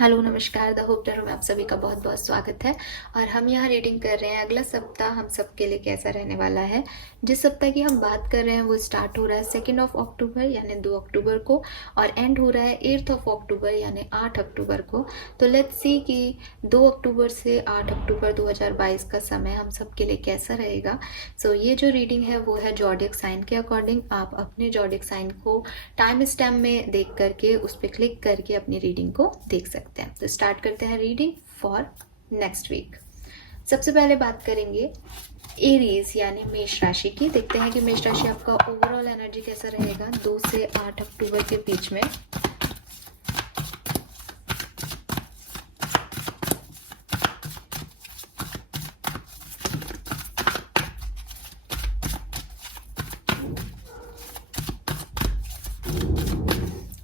Hello नमस्कार, the hope tarot में आप सभी का बहुत बहुत स्वागत है। और हम यहाँ रीडिंग कर रहे हैं अगला सप्ताह हम सबके लिए कैसा रहने वाला है। जिस सप्ताह की हम बात कर रहे हैं वो स्टार्ट हो रहा है 2 यानी 2 अक्टूबर को, और एंड हो रहा है 8 अक्टूबर यानी 8 अक्टूबर को। तो लेट्स सी कि 2 अक्टूबर से 8 अक्टूबर 2022 का समय हम सबके लिए कैसा रहेगा। सो ये जो रीडिंग है वो है जॉडिक साइन के अकॉर्डिंग। आप अपने जॉडिक साइन को टाइम स्टैम्प में देख करके उस पर क्लिक करके अपनी रीडिंग को देख सकते हैं। तो स्टार्ट करते हैं रीडिंग फॉर नेक्स्ट वीक। सबसे पहले बात करेंगे एरीज यानी मेष राशि की। देखते हैं कि मेष राशि आपका ओवरऑल एनर्जी कैसा रहेगा 2 से 8 अक्टूबर के बीच में।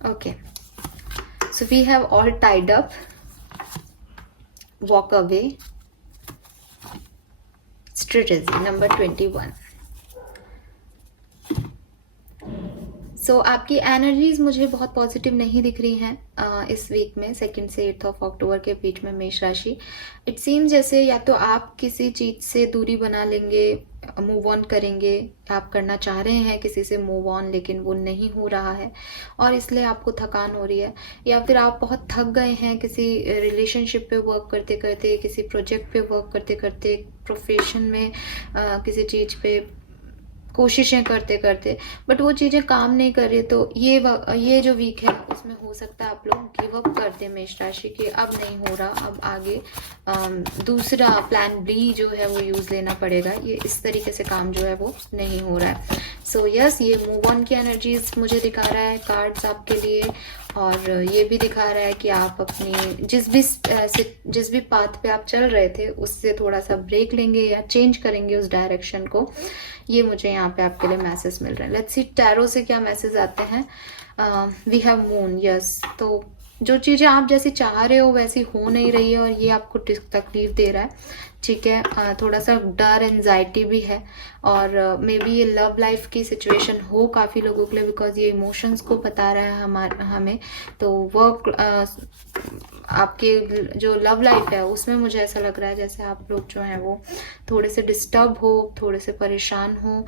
Okay, so we have all tied up, walk away, strategy number 21. सो आपकी एनर्जीज मुझे बहुत पॉजिटिव नहीं दिख रही हैं इस वीक में 2 से 8 अक्टूबर के बीच में मेष राशि। इट सीम्स जैसे या तो आप किसी चीज से दूरी बना लेंगे, मूव ऑन करेंगे, आप करना चाह रहे हैं किसी से मूव ऑन लेकिन वो नहीं हो रहा है और इसलिए आपको थकान हो रही है, या फिर आप बहुत थक गए हैं किसी रिलेशनशिप पे वर्क करते करते, किसी प्रोजेक्ट पे वर्क करते करते, प्रोफेशन में किसी चीज पे कोशिशें करते करते, बट वो चीज़ें काम नहीं कर रही। तो ये जो वीक है उसमें हो सकता है आप लोग गिव अप कर दें मेष राशि कि अब नहीं हो रहा, अब आगे दूसरा प्लान बी जो है वो यूज़ लेना पड़ेगा, ये इस तरीके से काम जो है वो नहीं हो रहा है। सो यस, ये मूव ऑन की एनर्जीज मुझे दिखा रहा है कार्ड्स आपके लिए, और ये भी दिखा रहा है कि आप अपनी जिस भी पाथ पे आप चल रहे थे उससे थोड़ा सा ब्रेक लेंगे या चेंज करेंगे उस डायरेक्शन को। ये मुझे यहाँ पे आपके लिए मैसेज मिल रहे हैं। लेट्स सी टैरो से क्या मैसेज आते हैं। We have moon, yes. तो जो चीज़ें आप जैसी चाह रहे हो वैसी हो नहीं रही है और ये आपको तकलीफ दे रहा है, ठीक है। थोड़ा सा डर, एंजाइटी भी है, और मे बी ये लव लाइफ की सिचुएशन हो काफ़ी लोगों के लिए, बिकॉज ये इमोशंस को बता रहा है हमें। तो वर्क आपके जो लव लाइफ है उसमें मुझे ऐसा लग रहा है जैसे आप लोग जो हैं वो थोड़े से डिस्टर्ब हो, थोड़े से परेशान हो,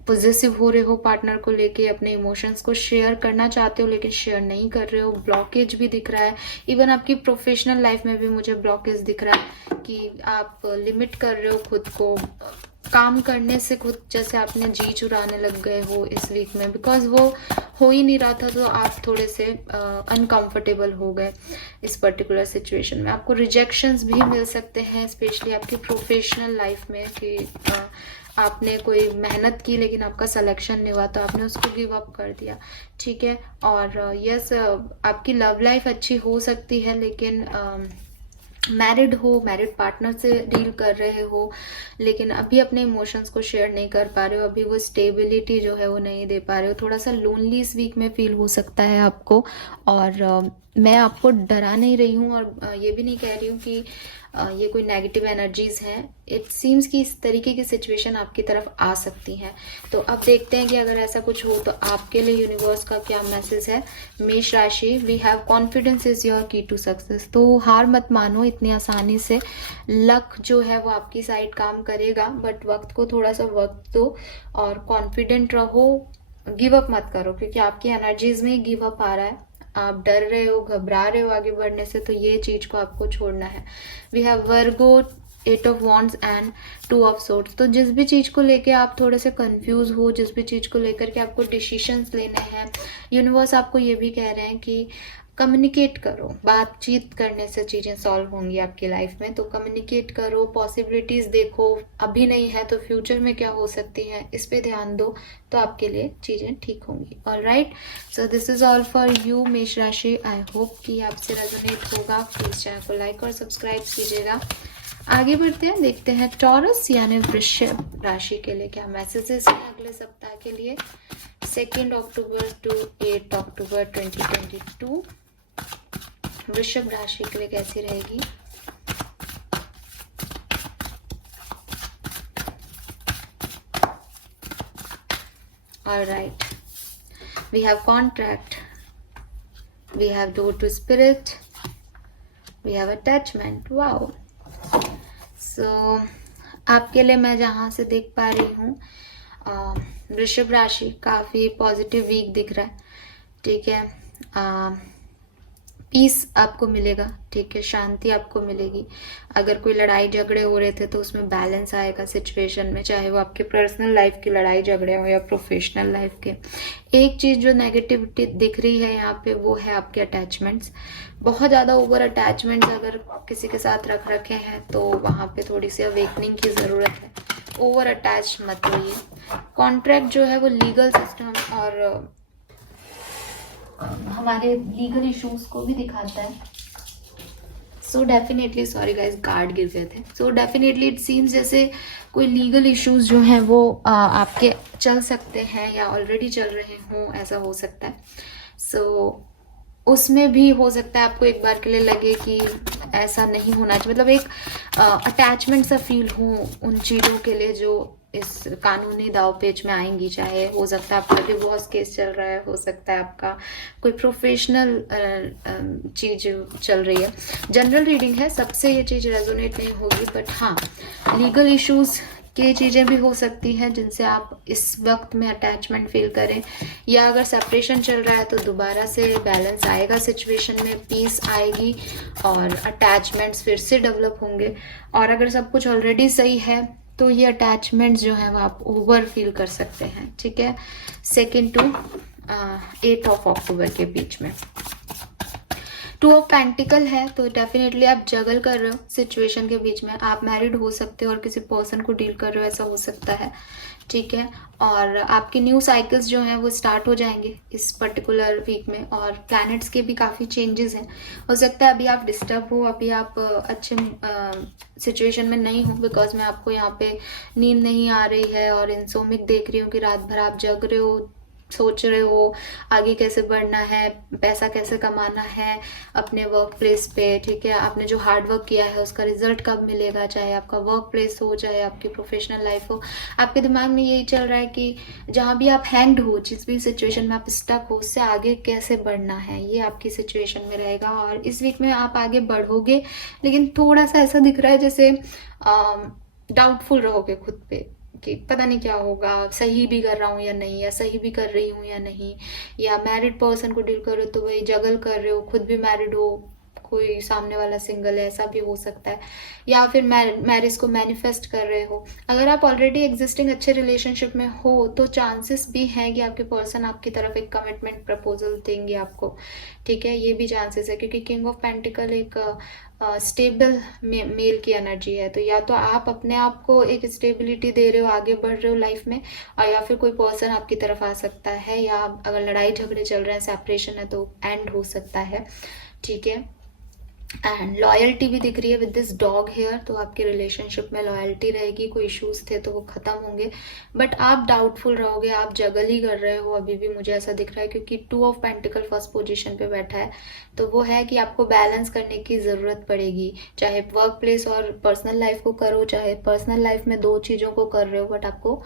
पॉजिटिव हो रहे हो पार्टनर को लेके, अपने इमोशंस को शेयर करना चाहते हो लेकिन शेयर नहीं कर रहे हो। ब्लॉकेज भी दिख रहा है, इवन आपकी प्रोफेशनल लाइफ में भी मुझे ब्लॉकेज दिख रहा है कि आप लिमिट कर रहे हो खुद को, काम करने से खुद जैसे आपने जी चुराने लग गए हो इस वीक में, बिकॉज वो हो ही नहीं रहा था तो आप थोड़े से अनकंफर्टेबल हो गए इस पर्टिकुलर सिचुएशन में। आपको रिजेक्शंस भी मिल सकते हैं स्पेशली आपकी प्रोफेशनल लाइफ में कि आपने कोई मेहनत की लेकिन आपका सिलेक्शन नहीं हुआ तो आपने उसको गिव अप कर दिया, ठीक है। और यस, आपकी लव लाइफ अच्छी हो सकती है लेकिन मैरिड हो, मैरिड पार्टनर से डील कर रहे हो लेकिन अभी अपने इमोशंस को शेयर नहीं कर पा रहे हो, अभी वो स्टेबिलिटी जो है वो नहीं दे पा रहे हो, थोड़ा सा लोनली इस वीक में फील हो सकता है आपको। और मैं आपको डरा नहीं रही हूँ और ये भी नहीं कह रही हूँ कि ये कोई नेगेटिव एनर्जीज हैं। इट सीम्स कि इस तरीके की सिचुएशन आपकी तरफ आ सकती हैं। तो अब देखते हैं कि अगर ऐसा कुछ हो तो आपके लिए यूनिवर्स का क्या मैसेज है। मेष राशि, we have confidence is your key to success. तो हार मत मानो इतनी आसानी से, लक जो है वो आपकी साइड काम करेगा, बट वक्त को थोड़ा सा वक्त दो और कॉन्फिडेंट रहो, गिव अप मत करो क्योंकि आपकी एनर्जीज में ही गिव अप आ रहा है। आप डर रहे हो, घबरा रहे हो आगे बढ़ने से, तो ये चीज को आपको छोड़ना है। We have Virgo 8 of wands and 2 of swords. तो जिस भी चीज को लेके आप थोड़े से कंफ्यूज हो, जिस भी चीज को लेकर के आपको डिसीजंस लेने हैं, यूनिवर्स आपको ये भी कह रहे हैं कि कम्युनिकेट करो, बातचीत करने से चीजें सॉल्व होंगी आपकी लाइफ में। तो कम्युनिकेट करो, पॉसिबिलिटीज देखो, अभी नहीं है तो फ्यूचर में क्या हो सकती है इस पे ध्यान दो, तो आपके लिए चीजें ठीक होंगी। Alright, so this is all for you मेष राशि। आई होप कि आपसे रेजोनेट होगा। प्लीज चैनल को लाइक और सब्सक्राइब कीजिएगा। आगे बढ़ते हैं, देखते हैं टॉरस यानी वृश्चिक राशि के लिए क्या मैसेजेस हैं अगले सप्ताह के लिए 2 अक्टूबर टू 8 अक्टूबर 2022। वृषभ राशि के लिए कैसी रहेगी। Alright, we have contract, we have door to spirit, we have attachment. Wow. So आपके लिए मैं जहाँ से देख पा रही हूँ, वृषभ राशि काफ़ी पॉजिटिव वीक दिख रहा है, ठीक है। पीस आपको मिलेगा, ठीक है, शांति आपको मिलेगी। अगर कोई लड़ाई झगड़े हो रहे थे तो उसमें बैलेंस आएगा सिचुएशन में, चाहे वो आपके पर्सनल लाइफ की लड़ाई झगड़े हो या प्रोफेशनल लाइफ के। एक चीज़ जो नेगेटिविटी दिख रही है यहाँ पे वो है आपके अटैचमेंट्स। बहुत ज़्यादा ओवर अटैचमेंट्स अगर किसी के साथ रख रखे हैं तो वहाँ पे थोड़ी सी अवेकनिंग की ज़रूरत है। ओवर अटैच मत होइए। कॉन्ट्रैक्ट जो है वो लीगल सिस्टम और हमारे लीगल इश्यूज को भी दिखाता है। So definitely, sorry guys, guard गिर गए थे। सो डेफिनेटली इट सीम्स जैसे कोई लीगल इश्यूज जो हैं वो आपके चल सकते हैं या ऑलरेडी चल रहे हों, ऐसा हो सकता है। सो उसमें भी हो सकता है आपको एक बार के लिए लगे कि ऐसा नहीं होना चाहिए, मतलब एक अटैचमेंट सा फील हो उन चीज़ों के लिए जो इस कानूनी दाव पेच में आएंगी। चाहे हो सकता है आपका डिवोर्स केस चल रहा है, हो सकता है आपका कोई प्रोफेशनल चीज़ चल रही है। जनरल रीडिंग है, सबसे ये चीज़ रेजोनेट नहीं होगी, बट हाँ लीगल इश्यूज़ की चीज़ें भी हो सकती हैं जिनसे आप इस वक्त में अटैचमेंट फील करें, या अगर सेपरेशन चल रहा है तो दोबारा से बैलेंस आएगा सिचुएशन में, पीस आएगी और अटैचमेंट्स फिर से डेवलप होंगे। और अगर सब कुछ ऑलरेडी सही है तो ये अटैचमेंट्स जो है वो आप ओवर फील कर सकते हैं, ठीक है। 2 to 8 ऑफ अक्टूबर के बीच में 2 ऑफ पेंटिकल है, तो डेफिनेटली आप जगल कर रहे हो सिचुएशन के बीच में। आप मैरिड हो सकते हो और किसी पर्सन को डील कर रहे हो, ऐसा हो सकता है, ठीक है। और आपके न्यू साइकिल्स जो हैं वो स्टार्ट हो जाएंगे इस पर्टिकुलर वीक में, और प्लैनेट्स के भी काफ़ी चेंजेस हैं। हो सकता है अभी आप डिस्टर्ब हो, अभी आप अच्छे सिचुएशन में नहीं हो, बिकॉज मैं आपको यहाँ पे नींद नहीं आ रही है और इंसोमिक देख रही हूँ कि रात भर आप जग रहे हो, सोच रहे हो आगे कैसे बढ़ना है, पैसा कैसे कमाना है अपने वर्क प्लेस पे, ठीक है। आपने जो हार्ड वर्क किया है उसका रिजल्ट कब मिलेगा, चाहे आपका वर्क प्लेस हो चाहे आपकी प्रोफेशनल लाइफ हो। आपके दिमाग में यही चल रहा है कि जहाँ भी आप हैंग्ड हो, जिस भी सिचुएशन में आप स्टक हो, उससे आगे कैसे बढ़ना है, ये आपकी सिचुएशन में रहेगा। और इस वीक में आप आगे बढ़ोगे, लेकिन थोड़ा सा ऐसा दिख रहा है जैसे डाउटफुल रहोगे खुद पे कि पता नहीं क्या होगा, सही भी कर रहा हूँ या नहीं, या सही भी कर रही हूँ या नहीं। या मैरिड पर्सन को डील करो तो वही जगल कर रहे हो, खुद भी मैरिड हो, कोई सामने वाला सिंगल है, ऐसा भी हो सकता है। या फिर मैरिज को मैनिफेस्ट कर रहे हो। अगर आप ऑलरेडी एग्जिस्टिंग अच्छे रिलेशनशिप में हो तो चांसेस भी हैं कि आपके पर्सन आपकी तरफ एक कमिटमेंट प्रपोजल देंगे आपको, ठीक है। ये भी चांसेस है क्योंकि किंग ऑफ पेंटिकल एक स्टेबल मेल की एनर्जी है। तो या तो आप अपने आप को एक स्टेबिलिटी दे रहे हो, आगे बढ़ रहे हो लाइफ में, और या फिर कोई पर्सन आपकी तरफ आ सकता है, या अगर लड़ाई झगड़े चल रहे हैं, सेपरेशन है तो एंड हो सकता है, ठीक है। एंड लॉयल्टी भी दिख रही है विद दिस डॉग हेयर, तो आपके रिलेशनशिप में लॉयल्टी रहेगी। कोई इश्यूज थे तो वो खत्म होंगे, बट आप डाउटफुल रहोगे, आप जगल ही कर रहे हो अभी भी, मुझे ऐसा दिख रहा है, क्योंकि 2 ऑफ पेंटिकल फर्स्ट पोजीशन पे बैठा है। तो वो है कि आपको बैलेंस करने की ज़रूरत पड़ेगी, चाहे वर्क प्लेस और पर्सनल लाइफ को करो, चाहे पर्सनल लाइफ में 2 चीज़ों को कर रहे हो, बट आपको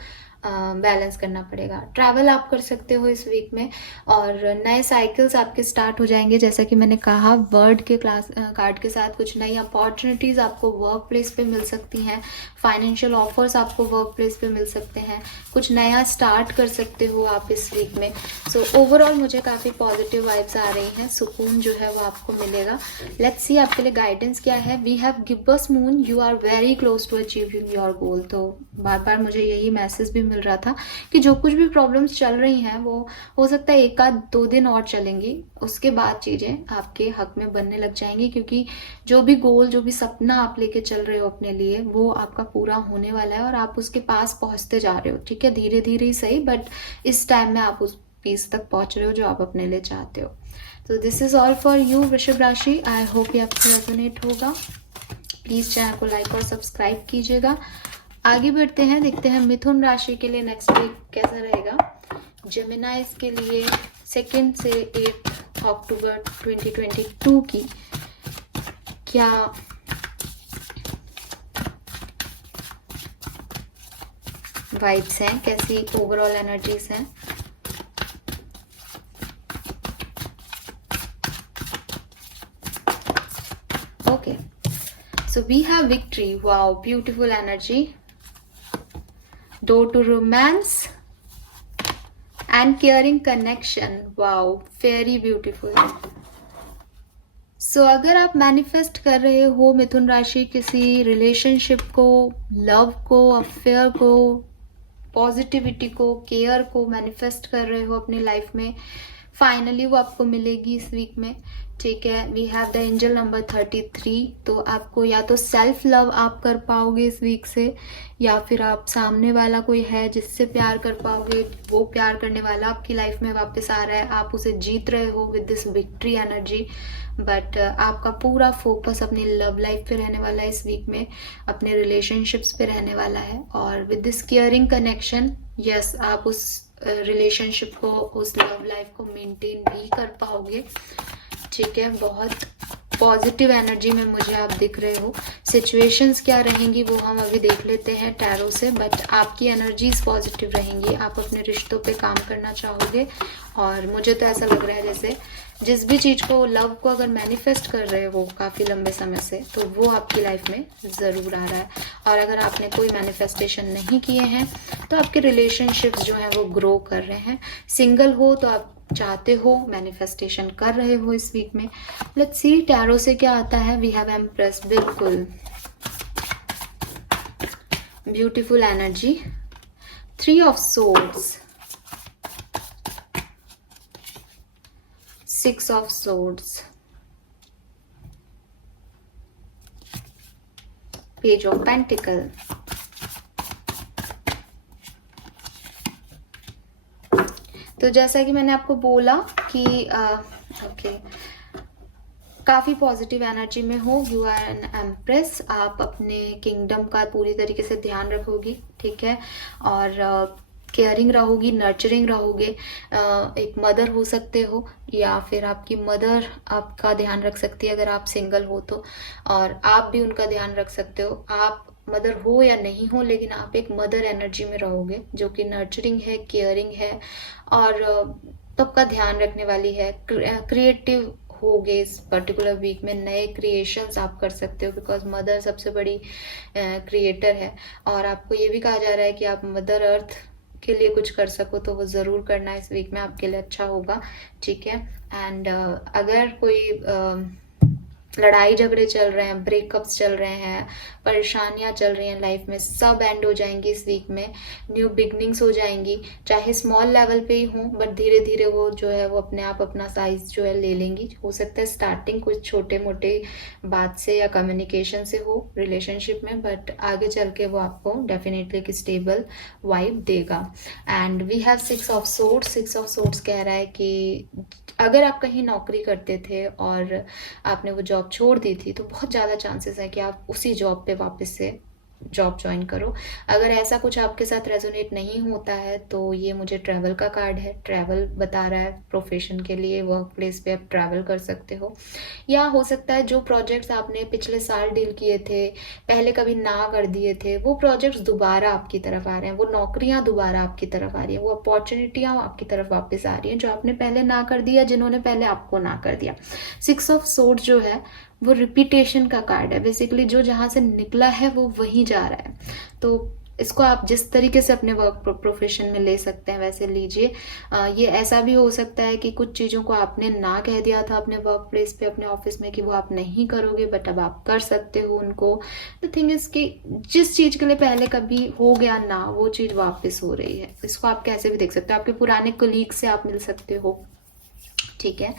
बैलेंस करना पड़ेगा। ट्रैवल आप कर सकते हो इस वीक में, और नए साइकिल्स आपके स्टार्ट हो जाएंगे। जैसा कि मैंने कहा, वर्ड के कार्ड के साथ कुछ नई अपॉर्चुनिटीज़ आपको वर्क प्लेस पे मिल सकती हैं, फाइनेंशियल ऑफर्स आपको वर्क प्लेस पे मिल सकते हैं, कुछ नया स्टार्ट कर सकते हो आप इस वीक में। सो ओवरऑल मुझे काफ़ी पॉजिटिव वाइब्स आ रही हैं, सुकून जो है वो आपको मिलेगा। लेट्स सी आपके लिए गाइडेंस क्या है। We have gibbous moon, you are very close to achieving your goal. तो बार बार मुझे यही मैसेज भी मिल रहा था कि जो कुछ भी प्रॉब्लम्स चल रही हैं वो हो सकता है 1-2 दिन और चलेंगी, उसके बाद चीज़ें आपके हक में बनने लग जाएंगी, क्योंकि जो भी गोल, जो भी सपना आप लेके चल रहे हो अपने लिए, वो आपका पूरा होने वाला है और आप उसके पास पहुंचते जा रहे हो, ठीक है। धीरे धीरे ही सही, बट इस टाइम में आप उस पीस तक पहुंच रहे हो जो आप अपने लिए चाहते हो। तो this is all for you वृषभ राशि। आई होप ये आपको रेजोनेट होगा। प्लीज चैनल को लाइक और सब्सक्राइब कीजिएगा। आगे बढ़ते हैं, देखते हैं मिथुन राशि के लिए नेक्स्ट वीक कैसा रहेगा। जेमिनाइज के लिए 2 से 8 अक्टूबर 2022 की क्या वाइब्स हैं, कैसी ओवरऑल एनर्जीज हैं। Okay, so we have victory. Wow, beautiful energy. Door to romance and caring connection. Wow, very beautiful. So अगर आप मैनिफेस्ट कर रहे हो मिथुन राशि किसी रिलेशनशिप को, लव को, अफेयर को, पॉजिटिविटी को, केयर को मैनिफेस्ट कर रहे हो अपनी लाइफ में, फाइनली वो आपको मिलेगी इस वीक में. ठीक है, we have the angel number 33. तो आपको या तो सेल्फ लव आप कर पाओगे इस वीक से, या फिर आप सामने वाला कोई है जिससे प्यार कर पाओगे, वो प्यार करने वाला आपकी लाइफ में वापस आ रहा है, आप उसे जीत रहे हो with this victory energy. But आपका पूरा फोकस अपनी लव लाइफ पे रहने वाला है इस वीक में, अपने रिलेशनशिप्स पे रहने वाला है. और with this caring connection, yes, आप उस रिलेशनशिप को, उस लव लाइफ को मेंटेन भी कर पाओगे. ठीक है, बहुत पॉजिटिव एनर्जी में मुझे आप दिख रहे हो. सिचुएशंस क्या रहेंगी वो हम अभी देख लेते हैं टैरो से, बट आपकी एनर्जीज पॉजिटिव रहेंगी. आप अपने रिश्तों पे काम करना चाहोगे, और मुझे तो ऐसा लग रहा है जैसे जिस भी चीज को, लव को अगर मैनिफेस्ट कर रहे हो काफी लंबे समय से, तो वो आपकी लाइफ में जरूर आ रहा है. और अगर आपने कोई मैनिफेस्टेशन नहीं किए हैं तो आपके रिलेशनशिप्स जो हैं वो ग्रो कर रहे हैं. सिंगल हो तो आप चाहते हो, मैनिफेस्टेशन कर रहे हो इस वीक में. लेट्स सी टैरो से क्या आता है. वी हैव एम्प्रेस, बिल्कुल beautiful energy. 3 of swords, 6 of swords, page of pentacle. तो जैसा कि मैंने आपको बोला कि ओके, काफी पॉजिटिव एनर्जी में हो. You are an empress. आप अपने किंगडम का पूरी तरीके से ध्यान रखोगी. ठीक है, और केयरिंग रहोगी, नर्चरिंग रहोगे. एक मदर हो सकते हो, या फिर आपकी मदर आपका ध्यान रख सकती है अगर आप सिंगल हो तो, और आप भी उनका ध्यान रख सकते हो. आप मदर हो या नहीं हो, लेकिन आप एक मदर एनर्जी में रहोगे जो कि नर्चरिंग है, केयरिंग है, और सबका ध्यान रखने वाली है. क्रिएटिव होगे इस पर्टिकुलर वीक में. नए क्रिएशंस आप कर सकते हो, बिकॉज मदर सबसे बड़ी क्रिएटर है. और आपको ये भी कहा जा रहा है कि आप मदर अर्थ के लिए कुछ कर सको तो वो ज़रूर करना इस वीक में, आपके लिए अच्छा होगा. ठीक है, एंड अगर कोई लड़ाई झगड़े चल रहे हैं, ब्रेकअप्स चल रहे हैं, परेशानियां चल रही हैं लाइफ में, सब एंड हो जाएंगी इस वीक में. न्यू बिगनिंग्स हो जाएंगी, चाहे स्मॉल लेवल पे ही हो, बट धीरे धीरे वो जो है वो अपने आप अपना साइज जो है ले लेंगी. हो सकता है स्टार्टिंग कुछ छोटे मोटे बात से या कम्युनिकेशन से हो रिलेशनशिप में, बट आगे चल के वो आपको डेफिनेटली एक स्टेबल वाइब देगा. And we have 6 of swords. 6 of swords कह रहा है कि अगर आप कहीं नौकरी करते थे और आपने वो जॉब छोड़ दी थी, तो बहुत ज़्यादा चांसेस है कि आप उसी जॉब पे वापस से जॉब ज्वाइन करो. अगर ऐसा कुछ आपके साथ रेजोनेट नहीं होता है तो ये मुझे ट्रैवल का कार्ड है. ट्रैवल बता रहा है प्रोफेशन के लिए, वर्क प्लेस पे आप ट्रैवल कर सकते हो. या हो सकता है जो प्रोजेक्ट्स आपने पिछले साल डील किए थे, पहले कभी ना कर दिए थे, वो प्रोजेक्ट्स दोबारा आपकी तरफ आ रहे हैं, वो नौकरियां दोबारा आपकी तरफ आ रही हैं, वो अपॉर्चुनिटियां आपकी तरफ वापस आ रही हैं जो आपने पहले ना कर दिया, जिन्होंने पहले आपको ना कर दिया. 6 ऑफ सोर्ड जो है वो रिपीटेशन का कार्ड है. बेसिकली जो जहाँ से निकला है वो वहीं जा रहा है. तो इसको आप जिस तरीके से अपने वर्क प्रोफेशन में ले सकते हैं वैसे लीजिए. ये ऐसा भी हो सकता है कि कुछ चीज़ों को आपने ना कह दिया था अपने वर्क प्लेस पे, अपने ऑफिस में, कि वो आप नहीं करोगे, बट अब आप कर सकते हो उनको. द थिंग इज कि जिस चीज़ के लिए पहले कभी हो गया ना, वो चीज़ वापस हो रही है. इसको आप कैसे भी देख सकते हो. आपके पुराने कोलीग से आप मिल सकते हो. ठीक है,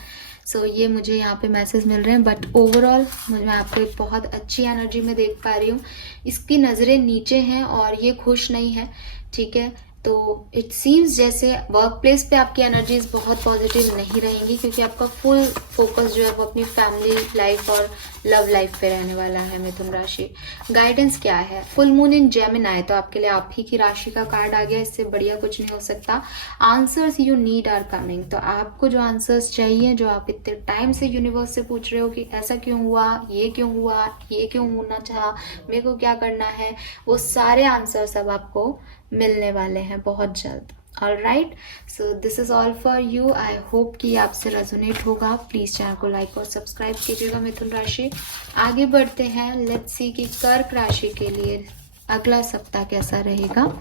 सो ये मुझे यहाँ पे मैसेज मिल रहे हैं, बट ओवरऑल मैं आपको एक बहुत अच्छी एनर्जी में देख पा रही हूँ. इसकी नज़रें नीचे हैं और ये खुश नहीं है. ठीक है, तो इट सीम्स जैसे वर्क प्लेस पे आपकी एनर्जीज बहुत पॉजिटिव नहीं रहेंगी, क्योंकि आपका फुल फोकस जो है वो अपनी फैमिली लाइफ और लव लाइफ पे रहने वाला है. मिथुन राशि, गाइडेंस क्या है. फुल मून इन जेमिनी, तो आपके लिए आप ही की राशि का कार्ड आ गया. इससे बढ़िया कुछ नहीं हो सकता. Answers you need are coming. तो आपको जो आंसर्स चाहिए, जो आप इतने टाइम से यूनिवर्स से पूछ रहे हो कि ऐसा क्यों हुआ, ये क्यों हुआ, ये क्यों होना चाहा, मेरे को क्या करना है, वो सारे आंसर्स अब आपको मिलने वाले हैं बहुत जल्द. Alright, so this is all for you. I hope कि आपसे रेजोनेट होगा। प्लीज चैनल को लाइक और सब्सक्राइब कीजिएगा। मिथुन राशि, आगे बढ़ते हैं। लेट्स सी कि कर्क राशि के लिए अगला सप्ताह कैसा रहेगा।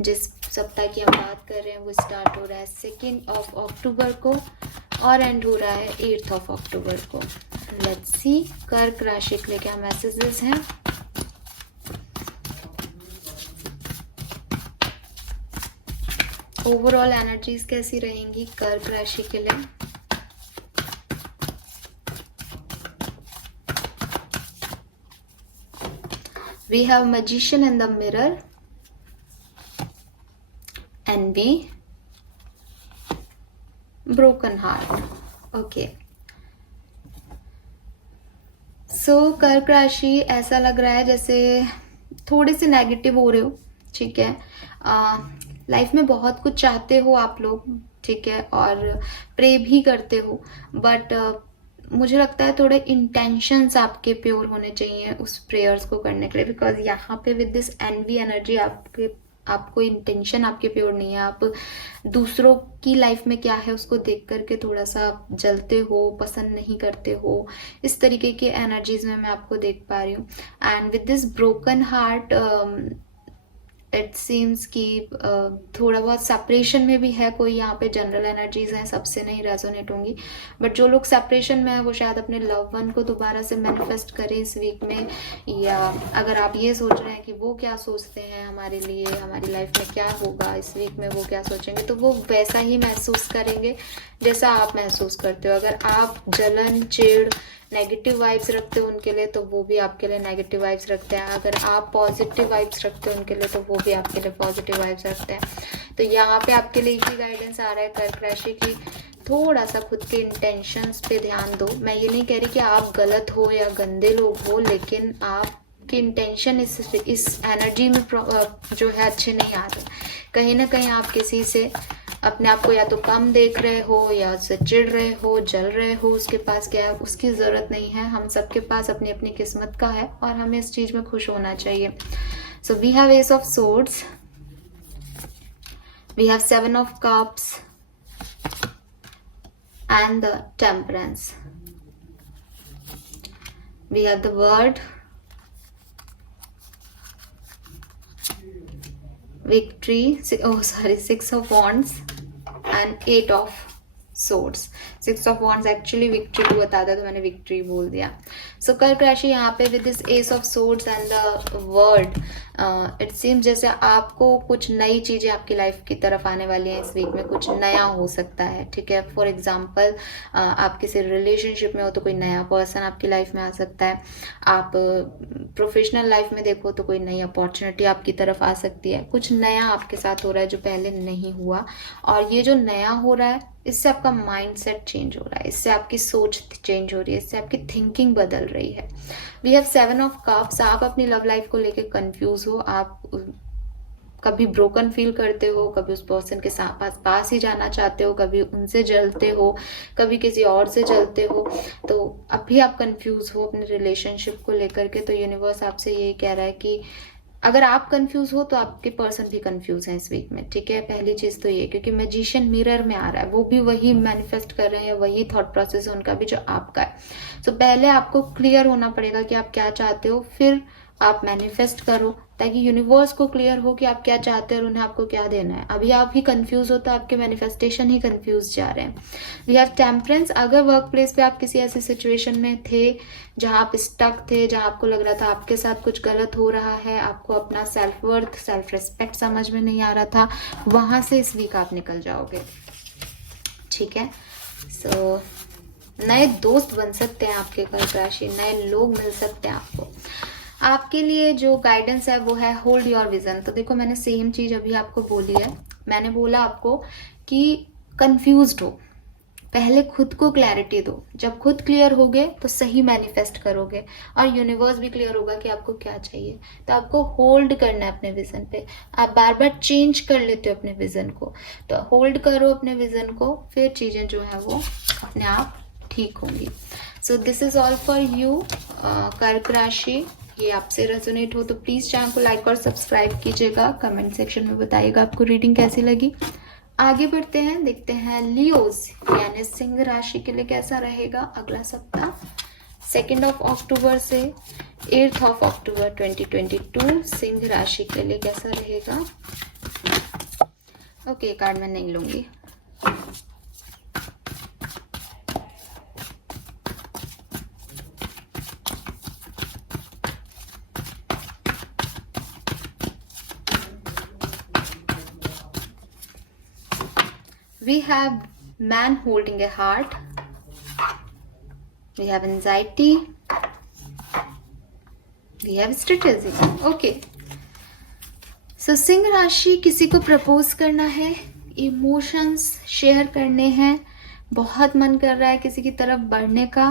जिस सप्ताह की हम बात कर रहे हैं वो स्टार्ट हो रहा है 2 अक्टूबर को और एंड हो रहा है 8 अक्टूबर को। लेट्स सी कर्क राशि के लिए क्या मैसेजेस हैं। ओवरऑल एनर्जीज कैसी रहेंगी कर्क राशि के लिए। We have magician in the mirror, envy, broken heart. Okay. So कर्क राशि ऐसा लग रहा है जैसे थोड़े से नेगेटिव हो रहे हो, ठीक है। लाइफ में बहुत कुछ चाहते हो आप लोग, ठीक है, और प्रे भी करते हो, बट मुझे लगता है थोड़े इंटेंशंस आपके प्योर होने चाहिए उस प्रेयर्स को करने के लिए, बिकॉज यहाँ पे विद दिस एनवी एनर्जी आपको इंटेंशन आपके प्योर नहीं है। आप दूसरों की लाइफ में क्या है उसको देख करके थोड़ा सा जलते हो, पसंद नहीं करते हो। इस तरीके की एनर्जीज में मैं आपको देख पा रही हूँ। And with this broken heart it seems कि थोड़ा बहुत सेपरेशन में भी है कोई। यहाँ पे जनरल एनर्जीज हैं, सबसे नहीं रेजोनेट होंगी, बट जो लोग सेपरेशन में है वो शायद अपने लव वन को दोबारा से मैनिफेस्ट करें इस वीक में। या अगर आप ये सोच रहे हैं कि वो क्या सोचते हैं हमारे लिए, हमारी लाइफ में क्या होगा इस वीक में, वो क्या सोचेंगे, तो वो वैसा ही महसूस करेंगे जैसा आप महसूस करते हो। अगर आप जलन, चिढ़, नेगेटिव वाइब्स रखते हो उनके लिए तो वो भी आपके लिए नेगेटिव वाइब्स रखते हैं। अगर आप पॉजिटिव वाइब्स रखते हो उनके लिए तो वो भी आपके लिए पॉजिटिव वाइब्स रखते हैं। तो यहाँ पे आपके लिए ही गाइडेंस आ रहा है कर्क राशि की, थोड़ा सा खुद के इंटेंशंस पे ध्यान दो। मैं ये नहीं कह रही कि आप गलत हो या गंदे लोग हो, लेकिन आपके इंटेंशन इस एनर्जी में जो है अच्छे नहीं आ रहे। कहीं ना कहीं आप किसी से अपने आप को या तो कम देख रहे हो या उससे चिढ़ रहे हो, जल रहे हो। उसके पास क्या है उसकी जरूरत नहीं है। हम सबके पास अपनी अपनी किस्मत का है और हमें इस चीज में खुश होना चाहिए। So we have ace of swords, we have 7 of cups and the temperance, we have the word, victory, 6 of wands and 8 of swords. 6 of wands actually victory को बताता तो मैंने विक्ट्री बोल दिया। सो कर्क राशि यहाँ पे with this S of swords and the word it seems जैसे आपको कुछ नई चीजें आपकी लाइफ की तरफ आने वाली हैं इस वीक में। कुछ नया हो सकता है, ठीक है। फॉर एग्जाम्पल आप किसी रिलेशनशिप में हो तो कोई नया पर्सन आपकी लाइफ में आ सकता है। आप प्रोफेशनल लाइफ में देखो तो कोई नई अपॉर्चुनिटी आपकी तरफ आ सकती है। कुछ नया आपके साथ हो रहा है जो पहले नहीं हुआ, और ये जो नया हो रहा है इससे आपका माइंडसेट चेंज हो रहा है, इससे आपकी सोच चेंज हो रही है, इससे आपकी थिंकिंग बदल रही है। We have 7 of cups. आप अपनी लव लाइफ को लेके कंफ्यूज हो, आप कभी ब्रोकन फील करते हो, कभी उस पर्सन के पास ही जाना चाहते हो, कभी उनसे जलते हो, कभी किसी और से जलते हो। तो अभी आप कंफ्यूज हो अपने रिलेशनशिप को लेकर के। तो यूनिवर्स आपसे यही कह रहा है कि अगर आप कंफ्यूज हो तो आपके पर्सन भी कंफ्यूज हैं इस वीक में, ठीक है। पहली चीज तो ये, क्योंकि मैजिशियन मिरर में आ रहा है, वो भी वही मैनिफेस्ट कर रहे हैं, वही थॉट प्रोसेस है उनका भी जो आपका है। तो पहले आपको क्लियर होना पड़ेगा कि आप क्या चाहते हो, फिर आप मैनिफेस्ट करो, ताकि यूनिवर्स को क्लियर हो कि आप क्या चाहते हैं और उन्हें आपको क्या देना है। अभी आप ही कंफ्यूज हो तो आपके मैनिफेस्टेशन ही कंफ्यूज जा रहे हैं। We have temperance. अगर वर्क प्लेस पे आप किसी ऐसी सिचुएशन में थे जहां आप स्टक थे, जहां आपको लग रहा था आपके साथ कुछ गलत हो रहा है, आपको अपना सेल्फ वर्थ, सेल्फ रिस्पेक्ट समझ में नहीं आ रहा था, वहां से इस वीक आप निकल जाओगे, ठीक है। सो नए दोस्त बन सकते हैं आपके कर्क राशि, नए लोग मिल सकते हैं आपको। आपके लिए जो गाइडेंस है वो है होल्ड योर विजन। तो देखो मैंने सेम चीज अभी आपको बोली है। मैंने बोला आपको कि कंफ्यूज्ड हो, पहले खुद को क्लैरिटी दो। जब खुद क्लियर होगे तो सही मैनिफेस्ट करोगे और यूनिवर्स भी क्लियर होगा कि आपको क्या चाहिए। तो आपको होल्ड करना है अपने विजन पे। आप बार बार चेंज कर लेते हो अपने विजन को, तो होल्ड करो अपने विजन को, फिर चीजें जो है वो अपने आप ठीक होंगी। सो this is all for you कर्क राशि। ये आपसे रेजोनेट हो तो प्लीज चैनल को लाइक और सब्सक्राइब कीजिएगा। कमेंट सेक्शन में बताइएगा आपको रीडिंग कैसी लगी। आगे बढ़ते हैं, देखते हैं लियोज यानी सिंह राशि के लिए कैसा रहेगा अगला सप्ताह 2 अक्टूबर से 8 अक्टूबर 2022 सिंह राशि के लिए कैसा रहेगा। ओके, कार्ड मैं नहीं लूंगी। We have man holding a heart. We have anxiety. We have strategy. Okay. So Singh राशि किसी को प्रपोज करना है, इमोशंस शेयर करने हैं, बहुत मन कर रहा है किसी की तरफ बढ़ने का,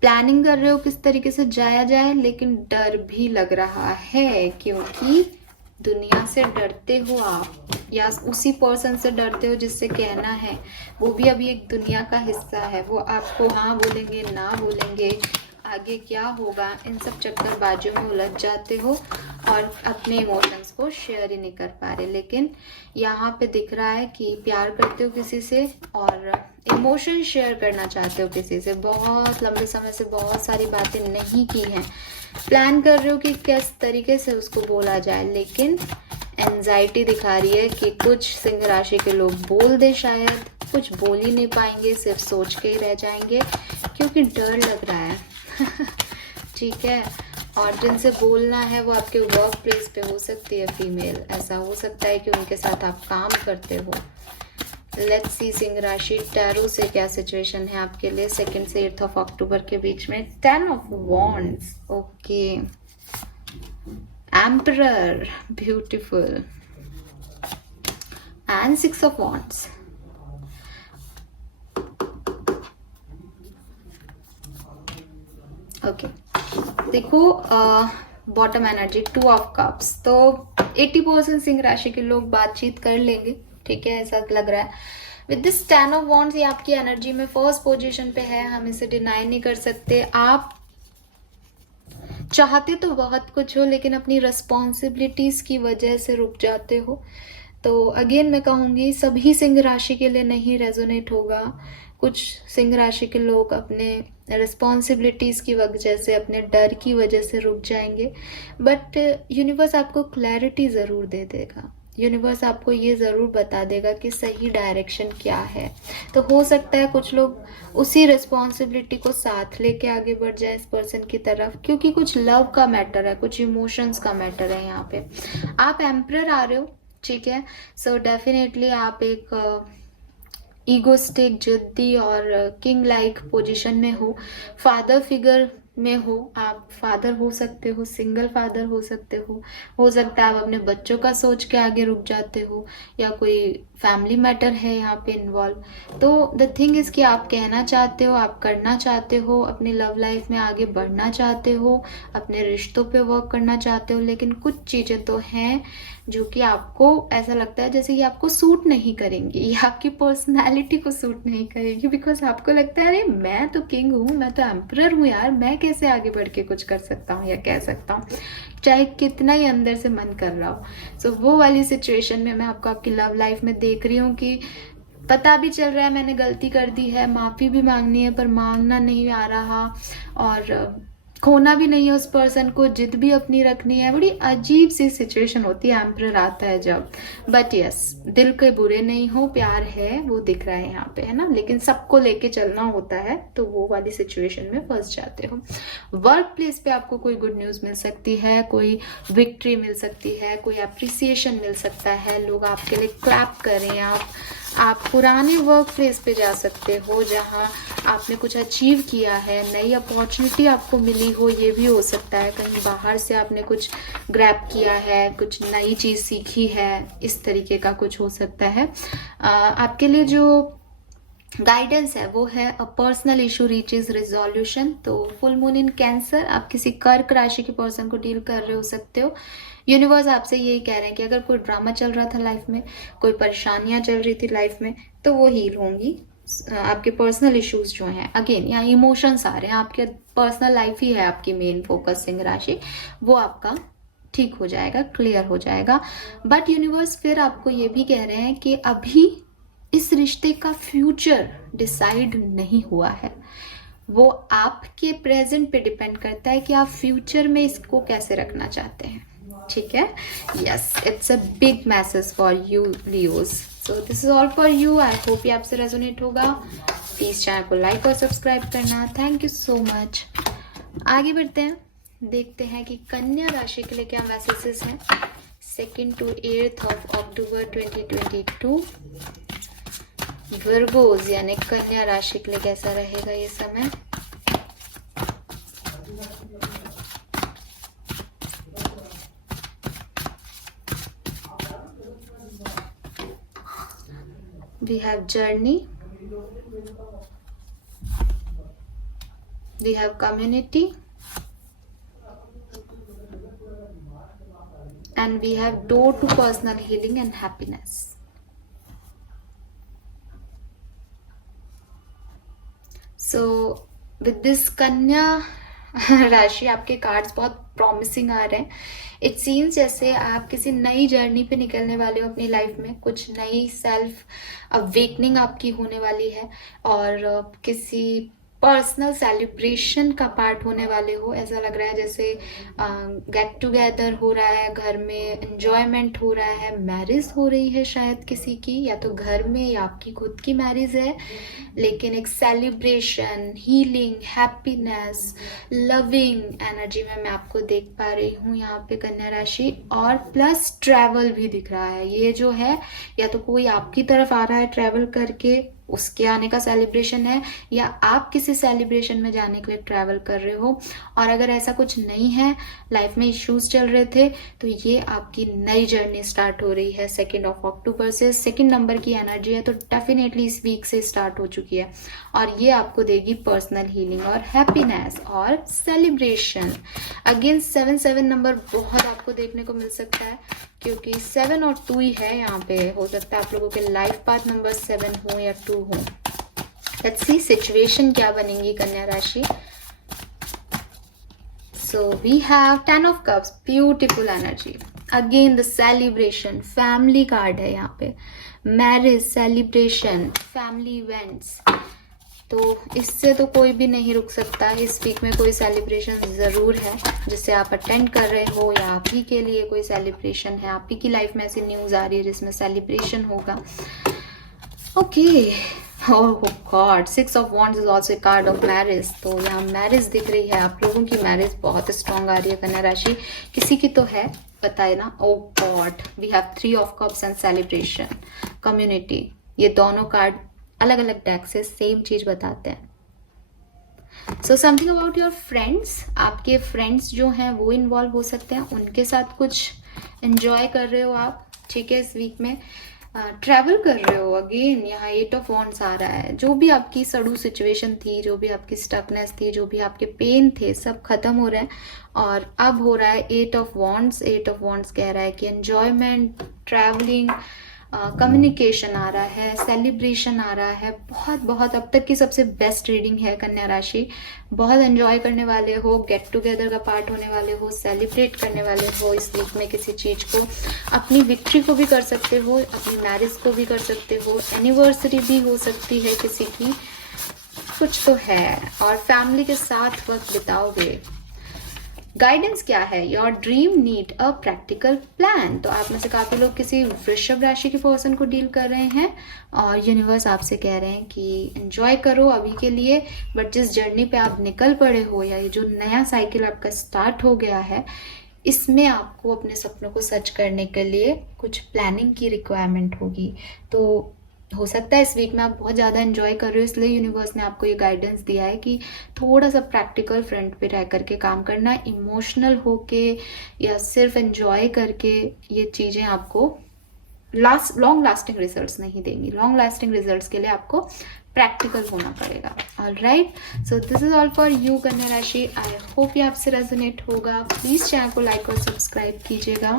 प्लानिंग कर रहे हो किस तरीके से जाया जाए, लेकिन डर भी लग रहा है क्योंकि दुनिया से डरते हो आप या उसी पर्सन से डरते हो जिससे कहना है, वो भी अभी एक दुनिया का हिस्सा है। वो आपको हाँ बोलेंगे ना बोलेंगे, आगे क्या होगा, इन सब चक्करबाजियों में उलझ जाते हो और अपने इमोशंस को शेयर ही नहीं कर पा रहे। लेकिन यहाँ पे दिख रहा है कि प्यार करते हो किसी से और इमोशन शेयर करना चाहते हो किसी से, बहुत लंबे समय से बहुत सारी बातें नहीं की हैं, प्लान कर रहे हो कि किस तरीके से उसको बोला जाए, लेकिन एंजाइटी दिखा रही है कि कुछ सिंह राशि के लोग बोल दे, शायद कुछ बोल ही नहीं पाएंगे, सिर्फ सोच के ही रह जाएंगे क्योंकि डर लग रहा है। ठीक है, और जिनसे बोलना है वो आपके वर्क प्लेस पे हो सकती है फीमेल, ऐसा हो सकता है कि उनके साथ आप काम करते हो। लेट्स सी सिंह राशि टैरो से क्या सिचुएशन है आपके लिए 2 से 8 अक्टूबर के बीच में। 10 of wands, okay, emperor, beautiful, and 6 of wands. Okay, देखो बॉटम एनर्जी 2 ऑफ कप्स, तो 80% सिंह राशि के लोग बातचीत कर लेंगे, ठीक है, ऐसा लग रहा है। विद दिस 10 ऑफ वॉन्ड्स ये आपकी एनर्जी में फर्स्ट पोजीशन पे है, हम इसे डिनाई नहीं कर सकते। आप चाहते तो बहुत कुछ हो लेकिन अपनी रिस्पॉन्सिबिलिटीज की वजह से रुक जाते हो। तो अगेन मैं कहूँगी सभी सिंह राशि के लिए नहीं रेजोनेट होगा, कुछ सिंह राशि के लोग अपने रिस्पॉन्सिबिलिटीज़ की वजह से, अपने डर की वजह से रुक जाएंगे, बट यूनिवर्स आपको क्लैरिटी ज़रूर दे देगा, यूनिवर्स आपको ये ज़रूर बता देगा कि सही डायरेक्शन क्या है। तो हो सकता है कुछ लोग उसी रिस्पॉन्सिबिलिटी को साथ लेके आगे बढ़ जाए इस पर्सन की तरफ, क्योंकि कुछ लव का मैटर है, कुछ इमोशंस का मैटर है यहाँ पे। आप एम्परर आ रहे हो, ठीक है, सो डेफिनेटली आप एक ईगोस्टिक, जिद्दी और किंग लाइक पोजीशन में हो, फादर फिगर में हो, आप फादर हो सकते हो, सिंगल फादर हो सकते हो सकता है आप अपने बच्चों का सोच के आगे रुक जाते हो या कोई फैमिली मैटर है यहाँ पे इन्वॉल्व। तो द थिंग इज कि आप कहना चाहते हो, आप करना चाहते हो, अपनी लव लाइफ में आगे बढ़ना चाहते हो, अपने रिश्तों पे वर्क करना चाहते हो, लेकिन कुछ चीज़ें तो हैं जो कि आपको ऐसा लगता है जैसे कि आपको सूट नहीं करेंगी या आपकी पर्सनालिटी को सूट नहीं करेगी, बिकॉज आपको लगता है अरे मैं तो किंग हूँ, मैं तो एम्परर हूँ यार, मैं कैसे आगे बढ़ के कुछ कर सकता हूँ या कह सकता हूँ, चाहे कितना ही अंदर से मन कर रहा हो। सो वो वाली सिचुएशन में मैं आपको आपकी लव लाइफ में देख रही हूँ कि पता भी चल रहा है मैंने गलती कर दी है, माफ़ी भी मांगनी है पर मांगना नहीं आ रहा, और खोना भी नहीं है उस पर्सन को, जिद भी अपनी रखनी है। बड़ी अजीब सी सिचुएशन होती है एम्परर आता है जब, बट यस दिल के बुरे नहीं हो, प्यार है, वो दिख रहा है यहाँ पे, है ना, लेकिन सबको लेके चलना होता है, तो वो वाली सिचुएशन में फंस जाते हो। वर्क प्लेस पे आपको कोई गुड न्यूज़ मिल सकती है, कोई विक्ट्री मिल सकती है, कोई अप्रिसिएशन मिल सकता है, लोग आपके लिए क्लैप करें, आप पुराने वर्क प्लेस पे जा सकते हो जहाँ आपने कुछ अचीव किया है, नई अपॉर्चुनिटी आपको मिली हो, ये भी हो सकता है, कहीं बाहर से आपने कुछ ग्रैब किया है, कुछ नई चीज़ सीखी है, इस तरीके का कुछ हो सकता है। आपके लिए जो गाइडेंस है वो है a personal issue reaches resolution. तो फुल मून इन कैंसर, आप किसी कर्क राशि के पर्सन को डील कर रहे हो सकते हो। यूनिवर्स आपसे यही कह रहे हैं कि अगर कोई ड्रामा चल रहा था लाइफ में, कोई परेशानियां चल रही थी लाइफ में, तो वो हील होंगी। आपके पर्सनल इश्यूज जो हैं, अगेन यहाँ इमोशंस आ रहे हैं, आपके पर्सनल लाइफ ही है आपकी मेन फोकस सिंह राशि, वो आपका ठीक हो जाएगा, क्लियर हो जाएगा। बट यूनिवर्स फिर आपको ये भी कह रहे हैं कि अभी इस रिश्ते का फ्यूचर डिसाइड नहीं हुआ है, वो आपके प्रेजेंट पे डिपेंड करता है कि आप फ्यूचर में इसको कैसे रखना चाहते हैं, ठीक है। Yes, it's a big message for you Leos. So this is all for you. I hope ये आपसे रेजोनेट होगा। प्लीज चैनल को लाइक और सब्सक्राइब करना। Thank you so much. आगे बढ़ते हैं, देखते हैं कि कन्या राशि के लिए क्या मैसेजेस हैं 2 to 8 ऑफ अक्टूबर 2022। वर्गोज यानी कन्या राशि के लिए कैसा रहेगा ये समय। We have journey, we have community, and we have door to personal healing and happiness. So with this कन्या राशि आपके कार्ड्स बहुत प्रॉमिसिंग आ रहे हैं। इट सीन्स जैसे आप किसी नई जर्नी पे निकलने वाले हो अपनी लाइफ में, कुछ नई सेल्फ अवेकनिंग आपकी होने वाली है और किसी पर्सनल सेलिब्रेशन का पार्ट होने वाले हो। ऐसा लग रहा है जैसे गेट टुगेदर हो रहा है, घर में एंजॉयमेंट हो रहा है, मैरिज हो रही है शायद किसी की, या तो घर में या आपकी खुद की मैरिज है, लेकिन एक celebration, healing, happiness, loving energy में मैं आपको देख पा रही हूँ यहाँ पे कन्या राशि। और प्लस ट्रैवल भी दिख रहा है। ये जो है या तो कोई आपकी तरफ आ रहा है ट्रैवल करके, उसके आने का सेलिब्रेशन है, या आप किसी सेलिब्रेशन में जाने के लिए ट्रैवल कर रहे हो। और अगर ऐसा कुछ नहीं है, लाइफ में इश्यूज चल रहे थे, तो ये आपकी नई जर्नी स्टार्ट हो रही है 2 अक्टूबर से। 2 नंबर की एनर्जी है तो डेफिनेटली इस वीक से स्टार्ट हो चुकी है और ये आपको देगी पर्सनल हीलिंग और हैप्पीनेस और सेलिब्रेशन। अगेन 7 नंबर बहुत आपको देखने को मिल सकता है, क्योंकि 7 और 2 ही है यहाँ पे। हो सकता है आप लोगों के लाइफ पाथ नंबर 7 हो या 2 हो। लेट्स सी सिचुएशन क्या बनेगी कन्या राशि। So we have 10 of cups, beautiful energy. Again the celebration, family card है यहाँ पे, मैरिज, सेलिब्रेशन, फैमिली इवेंट्स। तो इससे तो कोई भी नहीं रुक सकता। इस वीक में कोई सेलिब्रेशन ज़रूर है जिसे आप अटेंड कर रहे हो, या आप ही के लिए कोई सेलिब्रेशन है, आप ही की लाइफ में ऐसी न्यूज़ आ रही है जिसमें सेलिब्रेशन होगा। Okay, oh God, 6 of wands is also a card of marriage. तो यहाँ मैरिज दिख रही है, आप लोगों की मैरिज बहुत स्ट्रांग आ रही है कन्या राशि। किसी की तो है, बताए ना। Oh God, we have 3 of cups and celebration, community. ये दोनों कार्ड अलग अलग डेक से सेम चीज बताते हैं। So something about your friends, आपके फ्रेंड्स जो हैं वो इन्वॉल्व हो सकते हैं, उनके साथ कुछ एंजॉय कर रहे हो आप, ठीक है। इस वीक में ट्रैवल कर रहे हो। अगेन यहाँ 8 ऑफ वॉन्ड्स आ रहा है। जो भी आपकी सड़ू सिचुएशन थी, जो भी आपकी स्टकनेस थी, जो भी आपके पेन थे, सब खत्म हो रहे हैं और अब हो रहा है 8 ऑफ वॉन्ड्स। 8 ऑफ वॉन्ड्स कह रहा है कि एंजॉयमेंट, ट्रैवलिंग, कम्युनिकेशन आ रहा है, सेलिब्रेशन आ रहा है। बहुत बहुत अब तक की सबसे बेस्ट रीडिंग है कन्या राशि। बहुत एंजॉय करने वाले हो, गेट टुगेदर का पार्ट होने वाले हो, सेलिब्रेट करने वाले हो इस वीक में किसी चीज़ को। अपनी विक्ट्री को भी कर सकते हो, अपनी मैरिज को भी कर सकते हो, एनिवर्सरी भी हो सकती है किसी की, कुछ तो है। और फैमिली के साथ वक्त बिताओगे। गाइडेंस क्या है? Your dream need a practical plan. तो आप में से काफ़ी लोग किसी वृषभ राशि के पर्सन को डील कर रहे हैं और यूनिवर्स आपसे कह रहे हैं कि एंजॉय करो अभी के लिए, बट जिस जर्नी पे आप निकल पड़े हो, या ये जो नया साइकिल आपका स्टार्ट हो गया है, इसमें आपको अपने सपनों को सच करने के लिए कुछ प्लानिंग की रिक्वायरमेंट होगी। तो हो सकता है इस वीक में आप बहुत ज़्यादा एंजॉय कर रहे हो, इसलिए यूनिवर्स ने आपको ये गाइडेंस दिया है कि थोड़ा सा प्रैक्टिकल फ्रंट पे रह करके काम करना। इमोशनल होके या सिर्फ एंजॉय करके ये चीज़ें आपको लॉन्ग लास्टिंग रिजल्ट्स नहीं देंगी। लॉन्ग लास्टिंग रिजल्ट्स के लिए आपको प्रैक्टिकल होना पड़ेगा। Alright, so this is all for you कन्या राशि। आई होप ये आपसे रेजोनेट होगा। प्लीज़ चैनल को लाइक और सब्सक्राइब कीजिएगा।